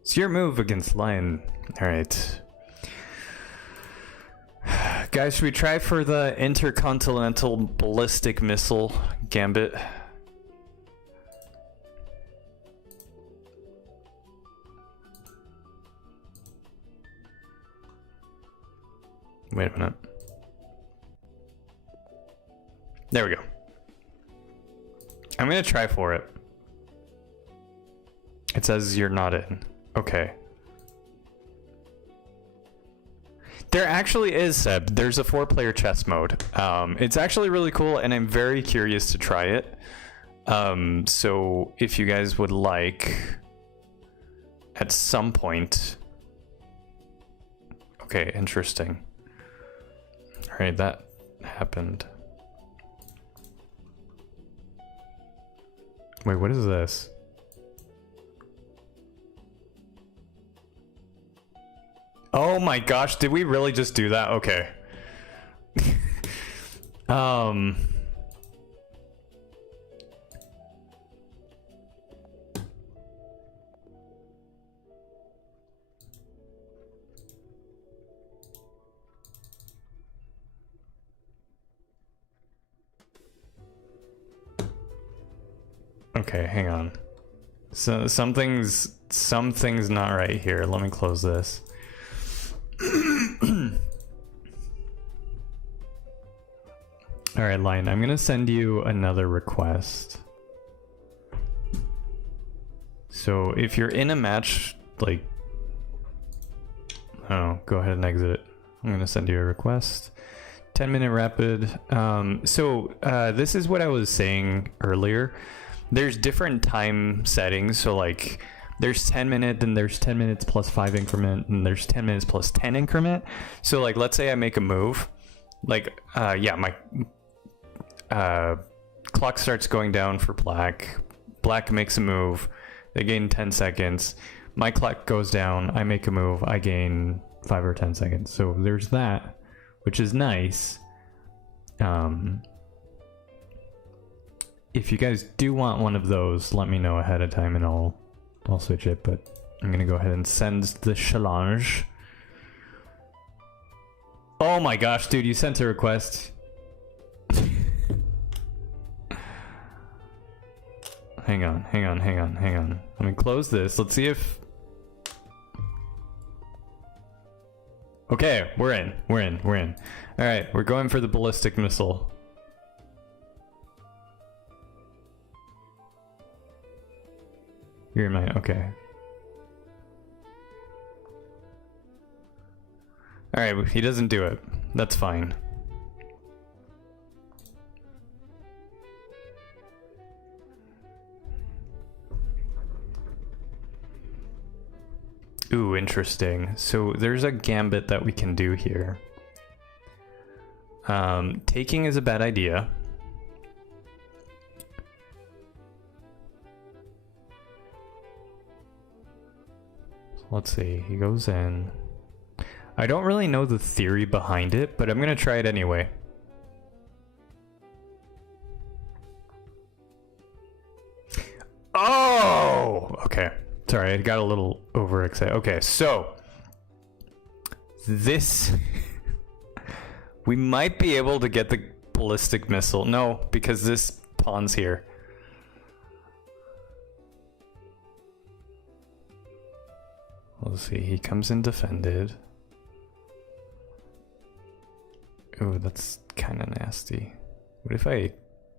It's your move against Lion. Alright. Guys, should we try for the intercontinental ballistic missile gambit? Wait a minute. There we go. I'm gonna try for it. It says you're not in. Okay. There actually is, Seb. There's a 4-player chess mode. It's actually really cool, and I'm very curious to try it. So if you guys would like, at some point. Okay, interesting. All right, that happened. Wait, what is this? Oh my gosh, did we really just do that? Okay. Okay, hang on. So something's not right here. Let me close this. All right, Lion, I'm gonna send you another request. So if you're in a match, like, oh, go ahead and exit it. I'm gonna send you a request. 10-minute rapid. This is what I was saying earlier. There's different time settings. So like, there's 10 minute, then there's 10 minutes plus 5 increment, and there's 10 minutes plus 10 increment. So like, let's say I make a move, like, yeah, my clock starts going down for black. Black makes a move, they gain 10 seconds. My clock goes down, I make a move, I gain 5 or 10 seconds. So there's that, which is nice. If you guys do want one of those, let me know ahead of time and I'll switch it, but I'm gonna go ahead and send the challenge. Oh my gosh, dude, you sent a request. Hang on. Let me close this. Let's see if... Okay, we're in. Alright, we're going for the ballistic missile. You're in my... Okay. Alright, he doesn't do it. That's fine. Ooh, interesting. So there's a gambit that we can do here. Taking is a bad idea. Let's see, he goes in. I don't really know the theory behind it, but I'm gonna try it anyway. Oh! Okay. Sorry, I got a little overexcited. Okay, so this we might be able to get the ballistic missile. No, because this pawn's here. Let's see, he comes in defended. Ooh, that's kind of nasty. What if I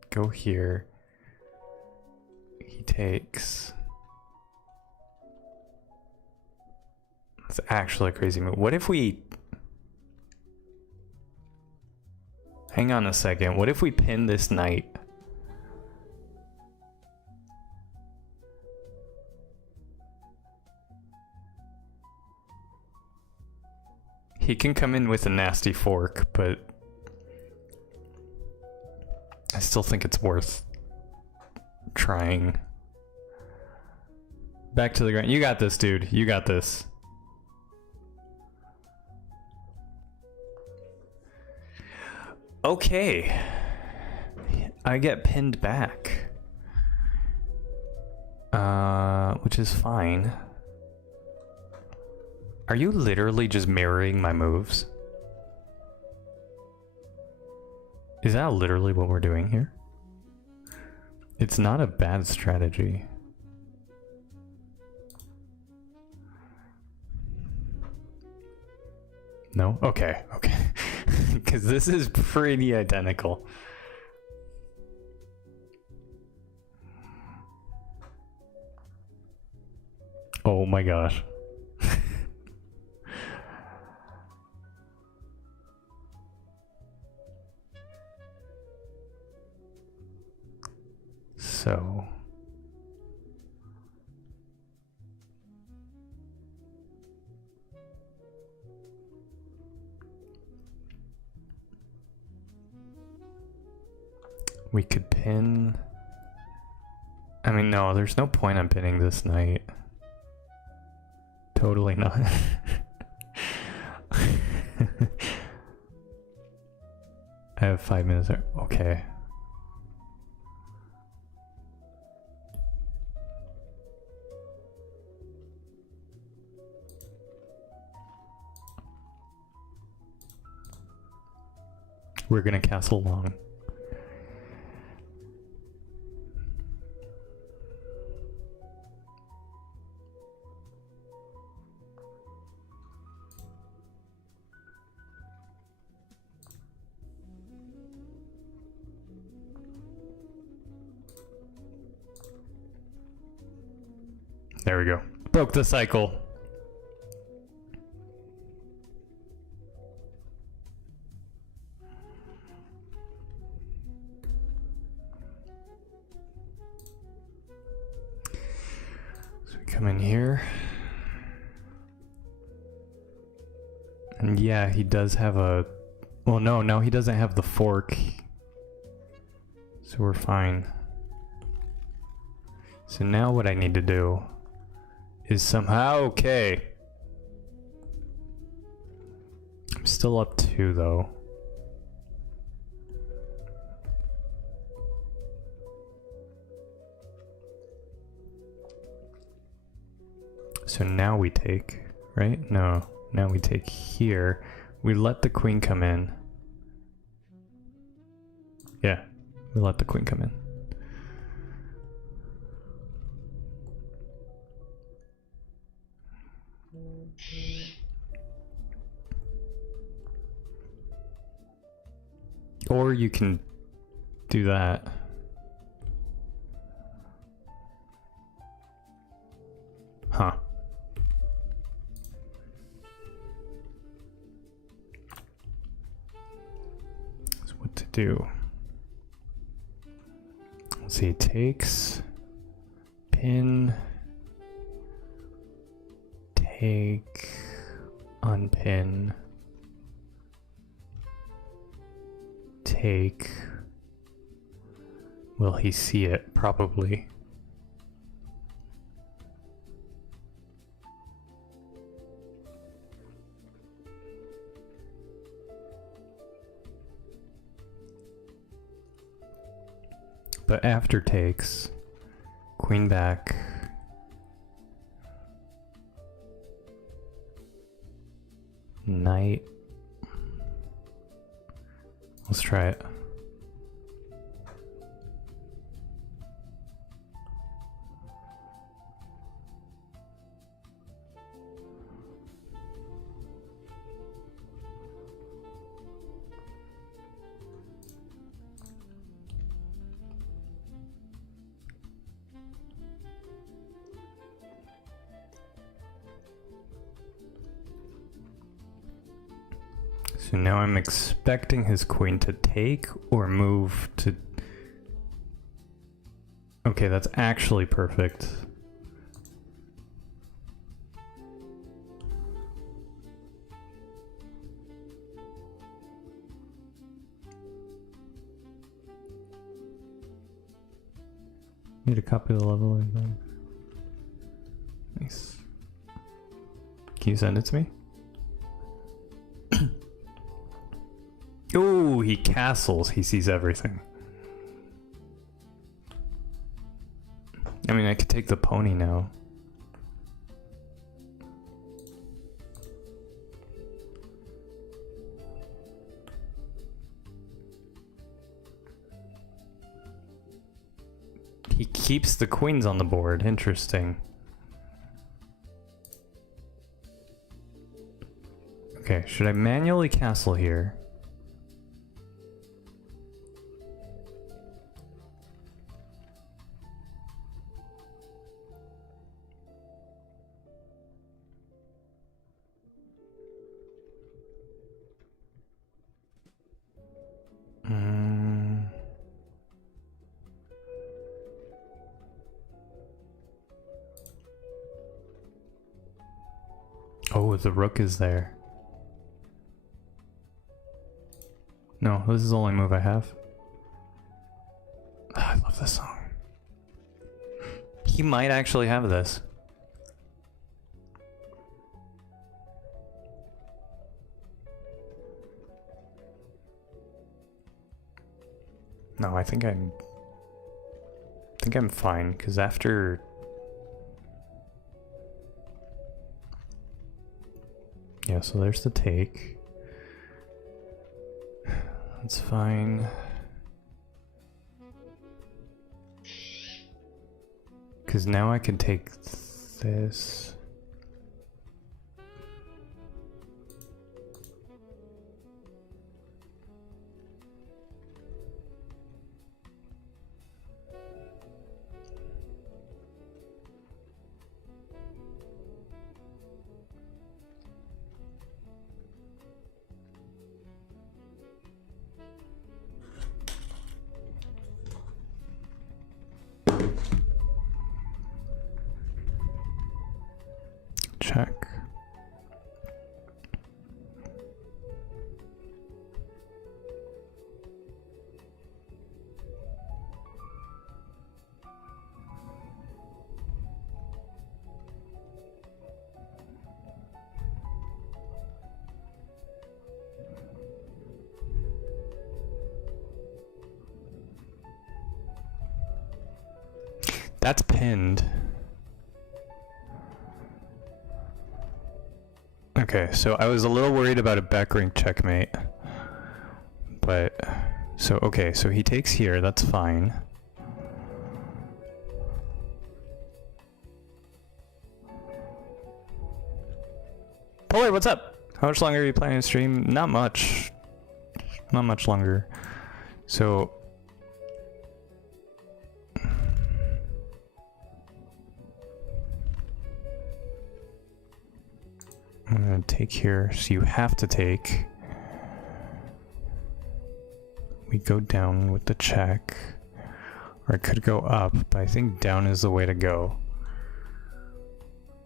go here? He takes... It's actually a crazy move. What if we... Hang on a second. What if we pin this knight? He can come in with a nasty fork, but I still think it's worth trying. Back to the ground. You got this, dude. You got this. Okay. I get pinned back. Which is fine. Are you literally just mirroring my moves? Is that literally what we're doing here? It's not a bad strategy. No? Okay, okay. Because this is pretty identical. Oh my gosh. So... we could pin... I mean, no, there's no point on pinning this knight. Totally not. I have 5 minutes there. Okay. We're gonna castle long. There we go. Broke the cycle. So we come in here. And yeah, he does have a... Well, no, he doesn't have the fork. So we're fine. So now what I need to do is somehow... Okay. I'm still up 2 though. So now we take, right? No, now we take here. We let the queen come in. Yeah, we let the queen come in. Or you can do that. Huh. So what to do? Let's see, takes, pin, take, unpin, take. Will he see it? Probably. But after takes, queen back, knight. Let's try it. So now I'm expecting his queen to take or move to... Okay, that's actually perfect. Need to copy the level again. Nice. Can you send it to me? Oh, he castles. He sees everything. I mean, I could take the pony now. He keeps the queens on the board. Interesting. Okay, should I manually castle here? Oh, the rook is there. No, this is the only move I have. I love this song. He might actually have this. No, I think I'm fine, because after... Yeah, so there's the take. That's fine. Because now I can take this. Check. That's pinned. Okay, so I was a little worried about a back ring checkmate. But, so, okay, so he takes here, that's fine. Polar, what's up? How much longer are you planning to stream? Not much. Not much longer. So... I'm gonna take here, so you have to take. We go down with the check. Or I could go up, but I think down is the way to go.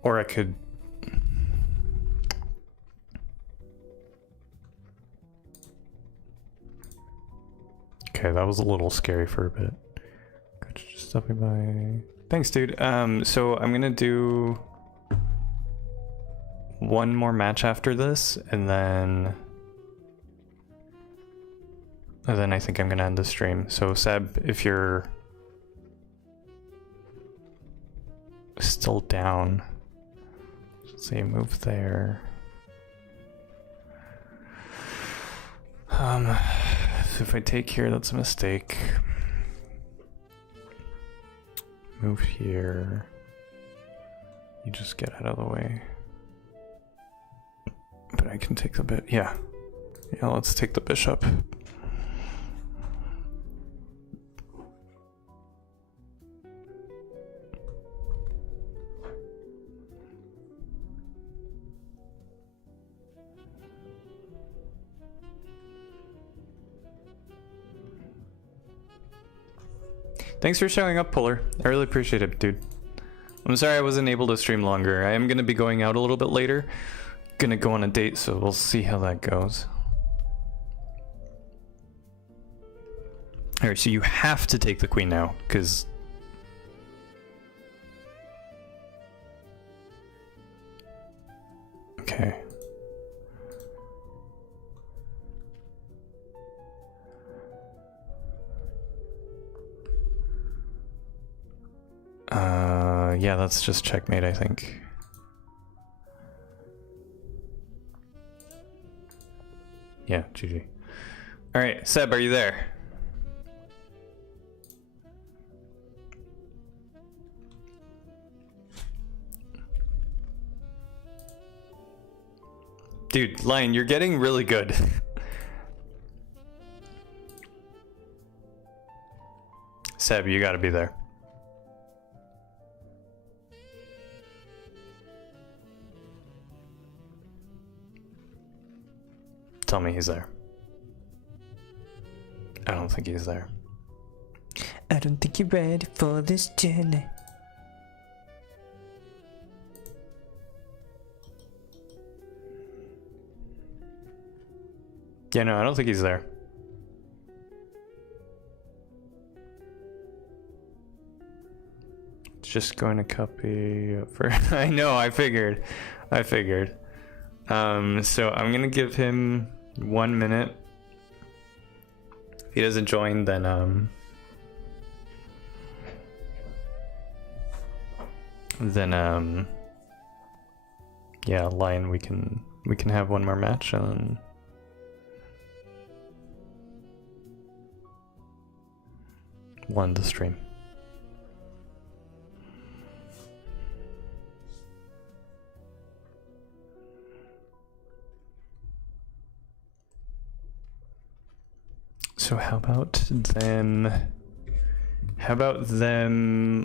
Or I could... Okay, that was a little scary for a bit. Could you just stop me by... Thanks, dude. So I'm gonna do... one more match after this, and then I think I'm gonna end the stream. So Seb, if you're still down, say move there. So if I take here, that's a mistake. Move here. You just get out of the way. But I can take the bit. Yeah, let's take the bishop. Thanks for showing up, Puller. I really appreciate it, dude. I'm sorry I wasn't able to stream longer. I am going to be going out a little bit later. Gonna go on a date, so we'll see how that goes. Alright, so you have to take the queen now, because... Okay. Yeah, that's just checkmate, I think. Yeah, GG. Alright, Seb, are you there? Dude, Lion, you're getting really good. Seb, you gotta be there. Tell me he's there. I don't think he's there. I don't think you're ready for this journey. Yeah, no, I don't think he's there. Just going to copy over. I know, I figured. So I'm gonna give him 1 minute. If he doesn't join, then yeah, Lion, we can have one more match and then we'll end the stream. So how about them,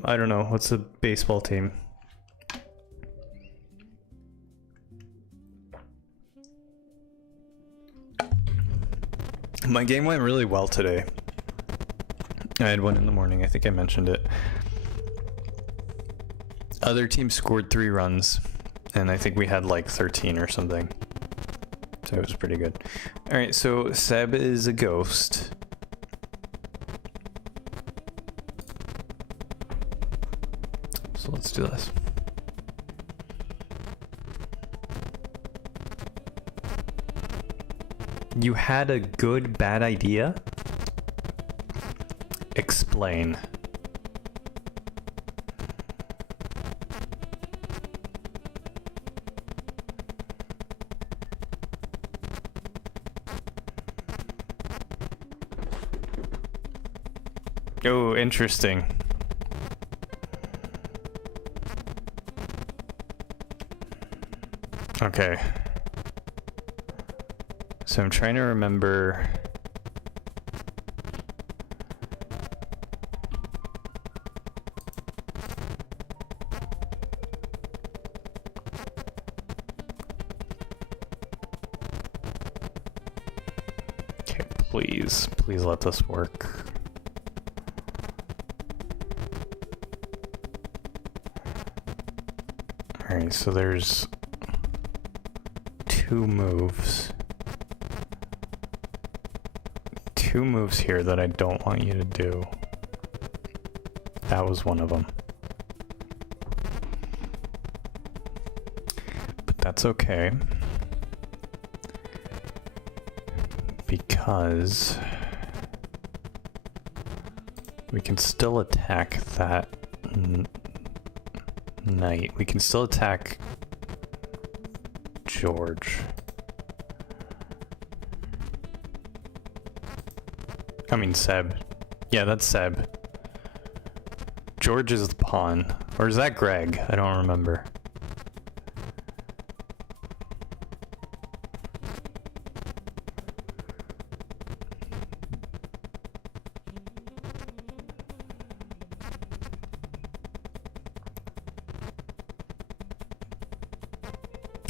I don't know, what's the baseball team? My game went really well today. I had one in the morning, I think I mentioned it. Other team scored 3 runs, and I think we had like 13 or something. So it was pretty good. Alright, so Seb is a ghost. So let's do this. You had a good, bad idea? Explain. Oh, interesting. Okay. So I'm trying to remember. Okay, please let this work. Alright, so there's 2 moves. 2 moves here that I don't want you to do. That was one of them. But that's okay. Because we can still attack that knight. We can still attack George. I mean Seb. Yeah, that's Seb. George is the pawn. Or is that Greg? I don't remember.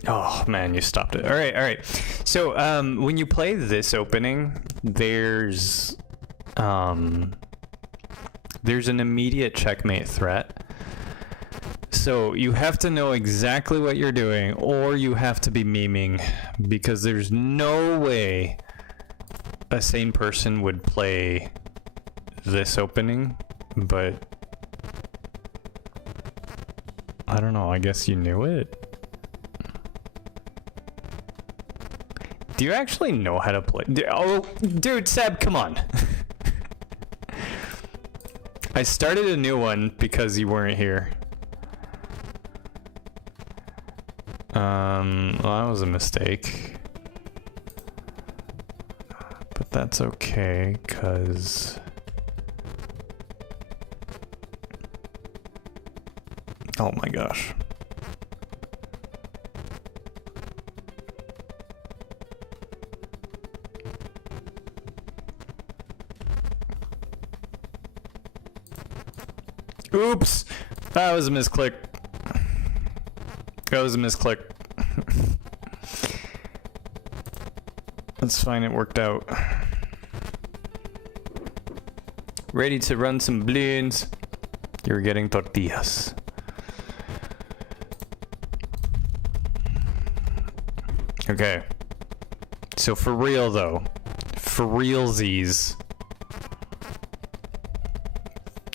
Oh man, you stopped it. All right. So when you play this opening, there's there's an immediate checkmate threat. So you have to know exactly what you're doing, or you have to be memeing, because there's no way a sane person would play this opening, but I don't know, I guess you knew it? Do you actually know how to play? Oh, dude, Seb, come on. I started a new one because you weren't here. Well, that was a mistake. But that's okay, cause... Oh my gosh. Oops! That was a misclick. That was a misclick. That's fine, it worked out. Ready to run some balloons. You're getting tortillas. Okay. So for real though, for realsies,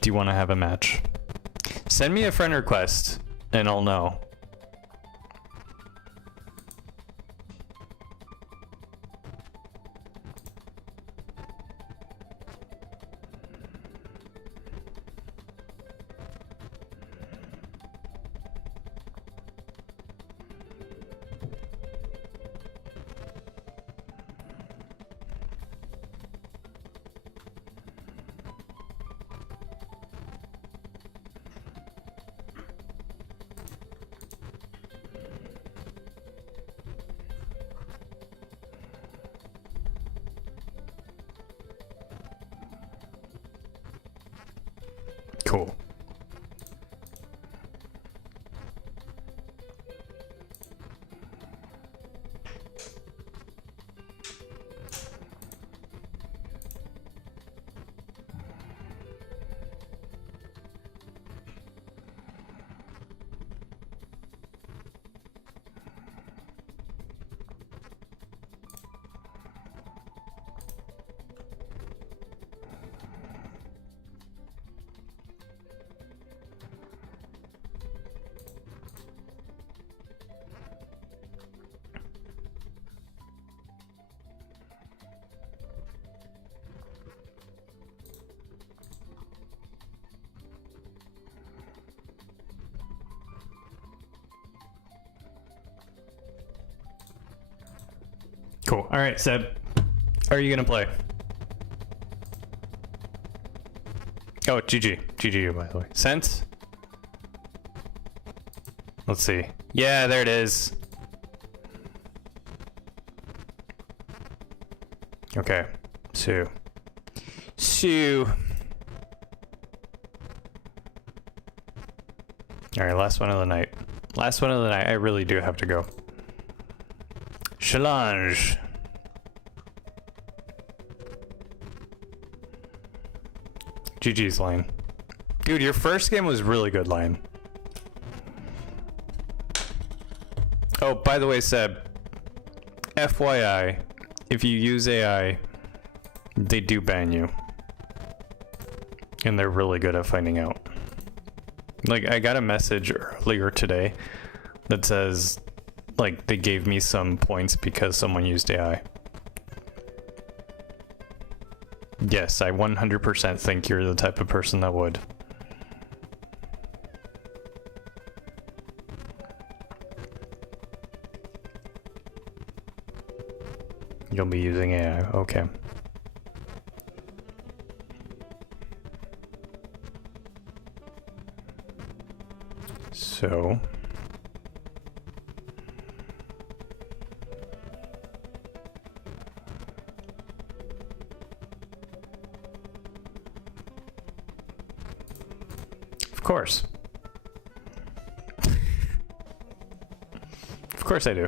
do you want to have a match? Send me a friend request and I'll know. Cool. Cool. All right, Seb. Are you gonna play? Oh, GG. GG, by the way. Sense? Let's see. Yeah, there it is. Okay. Sue. Sue. All right, last one of the night. Last one of the night. I really do have to go. Challenge. GG's Lane. Dude, your first game was really good, Lane. Oh, by the way, Seb, FYI, if you use AI, they do ban you. And they're really good at finding out. Like, I got a message earlier today that says, like, they gave me some points because someone used AI. Yes, I 100% think you're the type of person that would. You'll be using AI, okay. So... Of course. Of course I do.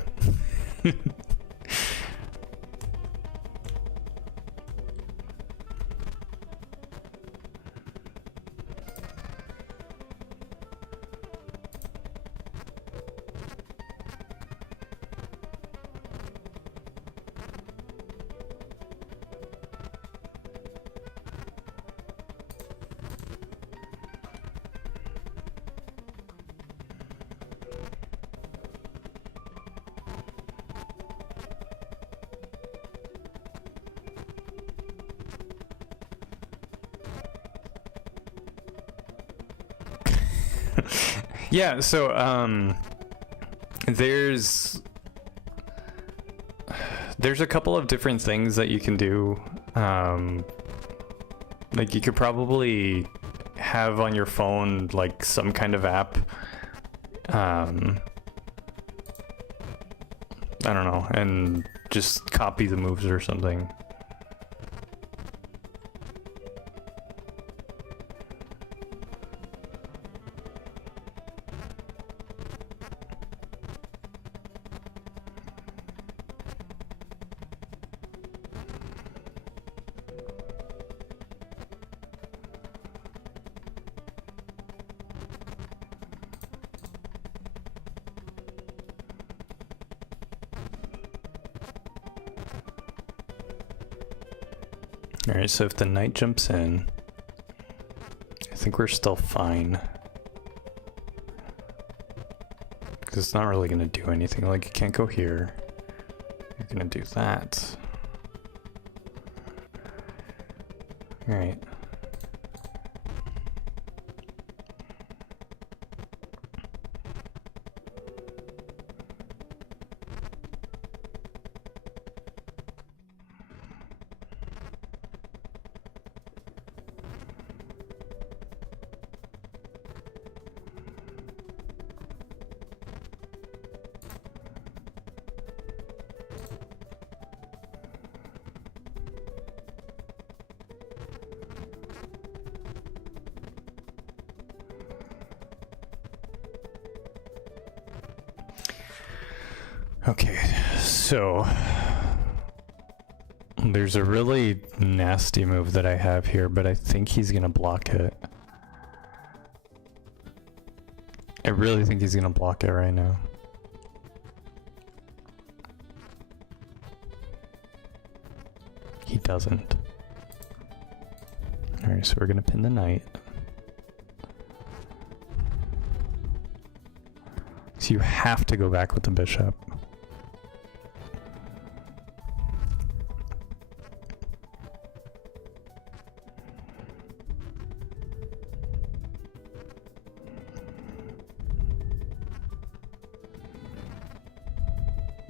Yeah, so there's a couple of different things that you can do. Like you could probably have on your phone like some kind of app. I don't know, and just copy the moves or something. Alright, so if the knight jumps in, I think we're still fine. Because it's not really going to do anything. Like, you can't go here. You're going to do that. Alright. Okay, so there's a really nasty move that I have here, but I think he's gonna block it. I really think he's gonna block it right now. He doesn't. Alright, so we're gonna pin the knight. So you have to go back with the bishop.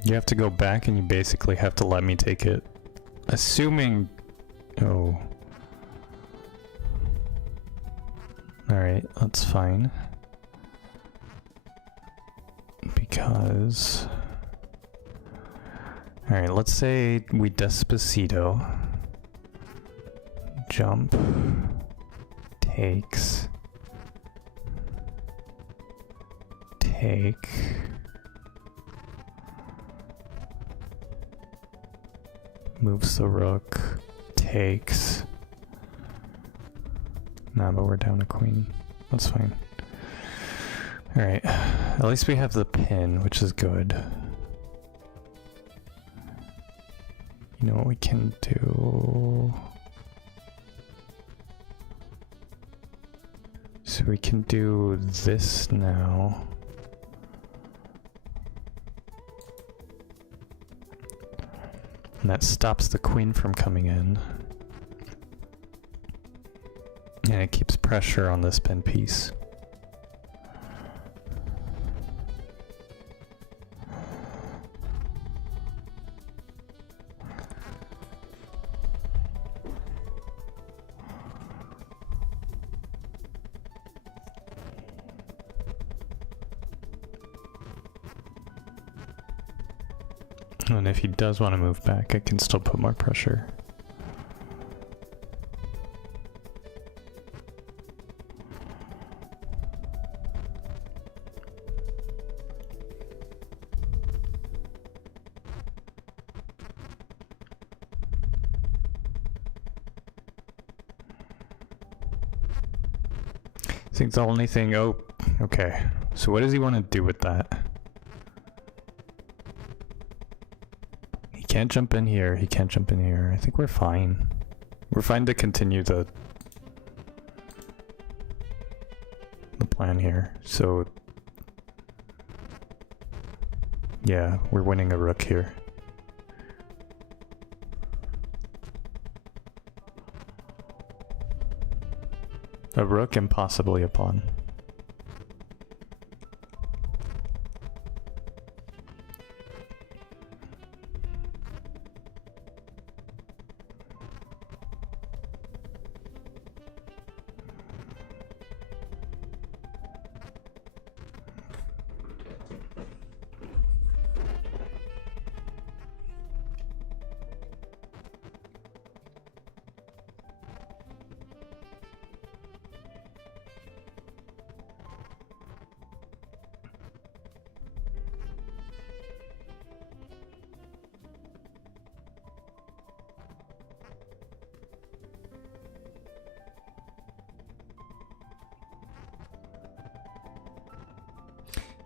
You have to go back and you basically have to let me take it. Assuming... Oh. Alright, that's fine. Because... Alright, let's say we Despacito. Jump. Takes. Take. Moves the rook, takes. Nah, but we're down a queen. That's fine. Alright, at least we have the pin, which is good. You know what we can do? So we can do this now. And that stops the queen from coming in. And it keeps pressure on this pin piece. And if he does want to move back, I can still put more pressure. I think the only thing... Oh, okay. So what does he want to do with that? He can't jump in here. He can't jump in here. I think we're fine. We're fine to continue the plan here. So... yeah, we're winning a rook here. A rook and possibly a pawn.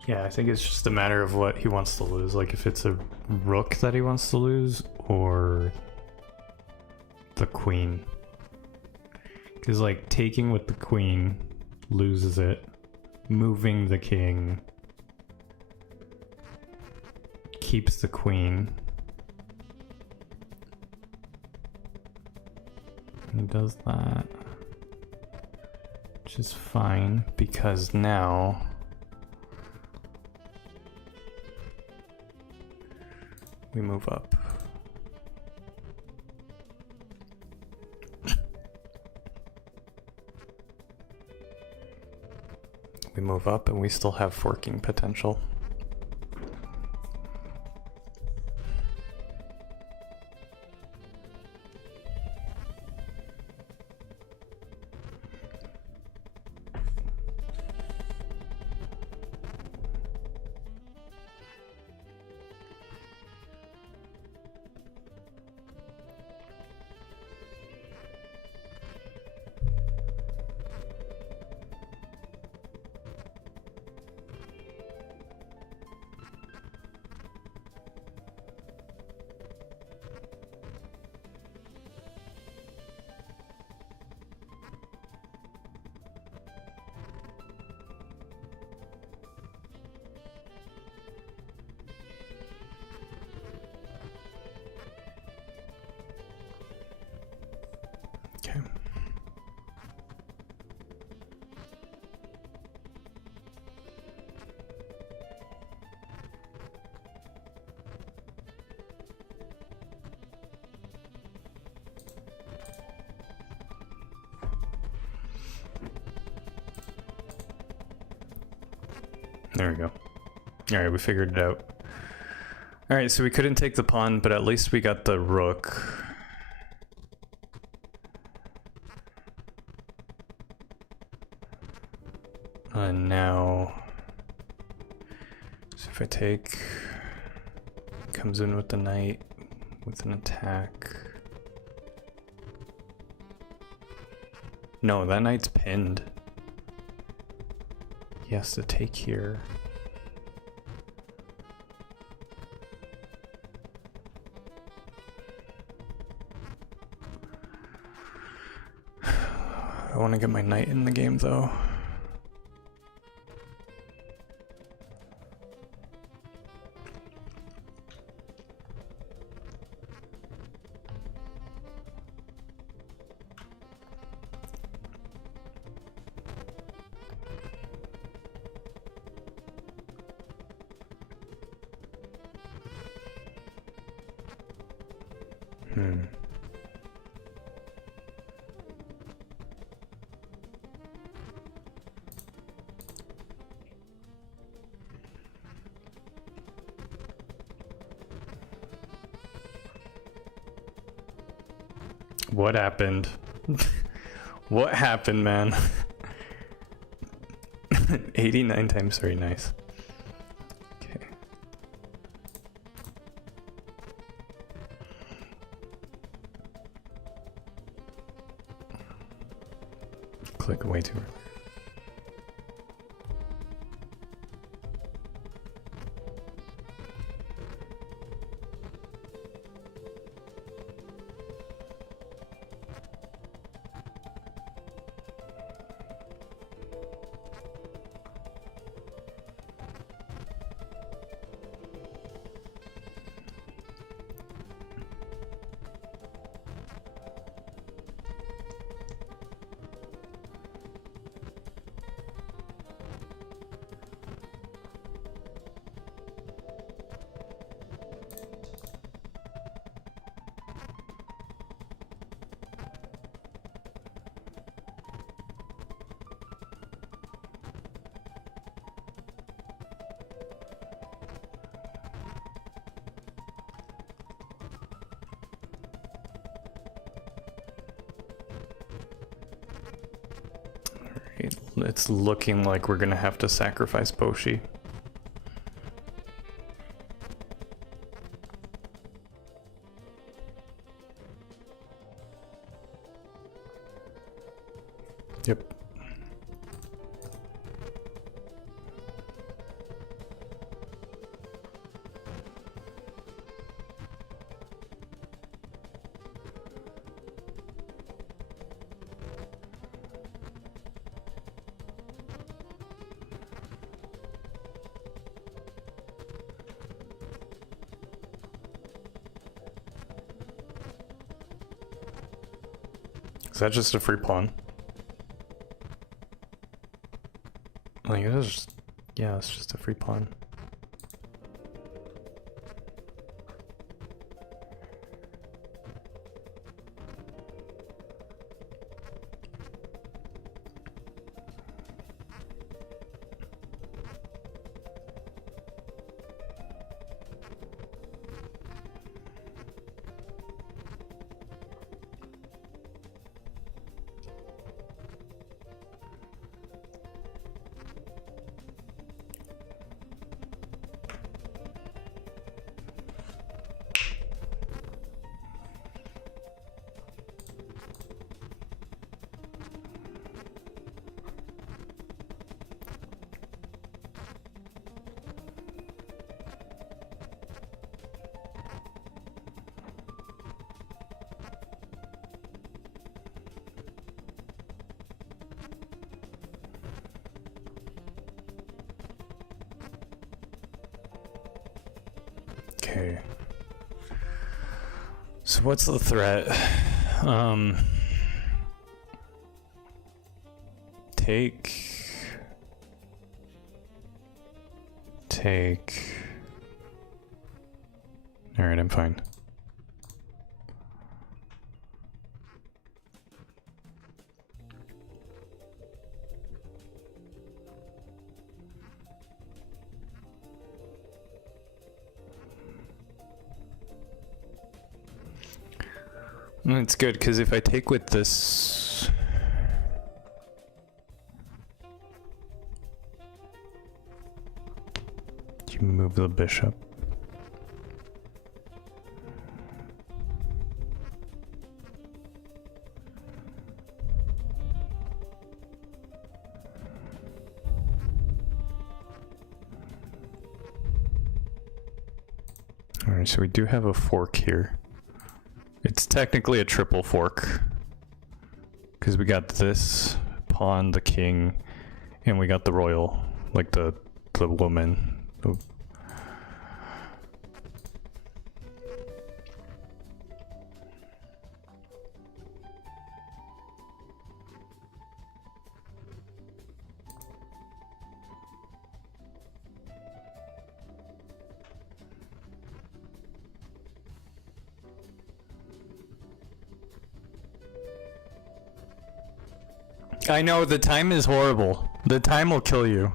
Yeah, I think it's just a matter of what he wants to lose. Like if it's a rook that he wants to lose or the queen. Because like taking with the queen loses it. Moving the king keeps the queen. He does that. Which is fine because now we move up. We move up and we still have forking potential. Okay. There we go. Alright, we figured it out. Alright, so we couldn't take the pawn, but at least we got the rook. And now, so if I take, comes in with the knight with an attack. No, that knight's pinned. He has to take here. I want to get my knight in the game though. What happened? What happened, man? 89 times 3, nice. Okay. Click way too early. It's looking like we're gonna have to sacrifice Boshi. Yep. that just a free pawn? Like, it is just, yeah, it's just a free pawn. Okay. So what's the threat? Take. All right, I'm fine. It's good, because if I take with this... You move the bishop. Alright, so we do have a fork here. It's technically a triple fork, because we got this pawn, the king, and we got the royal, like the woman. Oh. I know, the time is horrible. The time will kill you.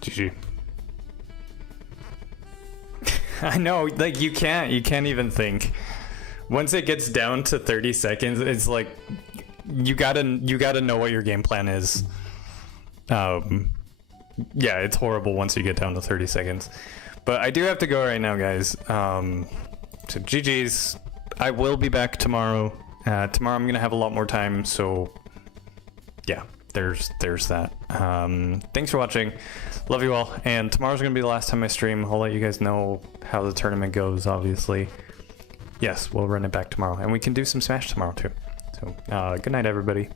GG. I know, like you can't even think. Once it gets down to 30 seconds, it's like you gotta know what your game plan is. Yeah, it's horrible once you get down to 30 seconds. But I do have to go right now, guys. So GG's. I will be back tomorrow. Tomorrow I'm gonna have a lot more time, so yeah, there's that. Thanks for watching. Love you all, and tomorrow's gonna be the last time I stream. I'll let you guys know how the tournament goes, obviously. Yes, we'll run it back tomorrow, and we can do some Smash tomorrow too. So good night, everybody.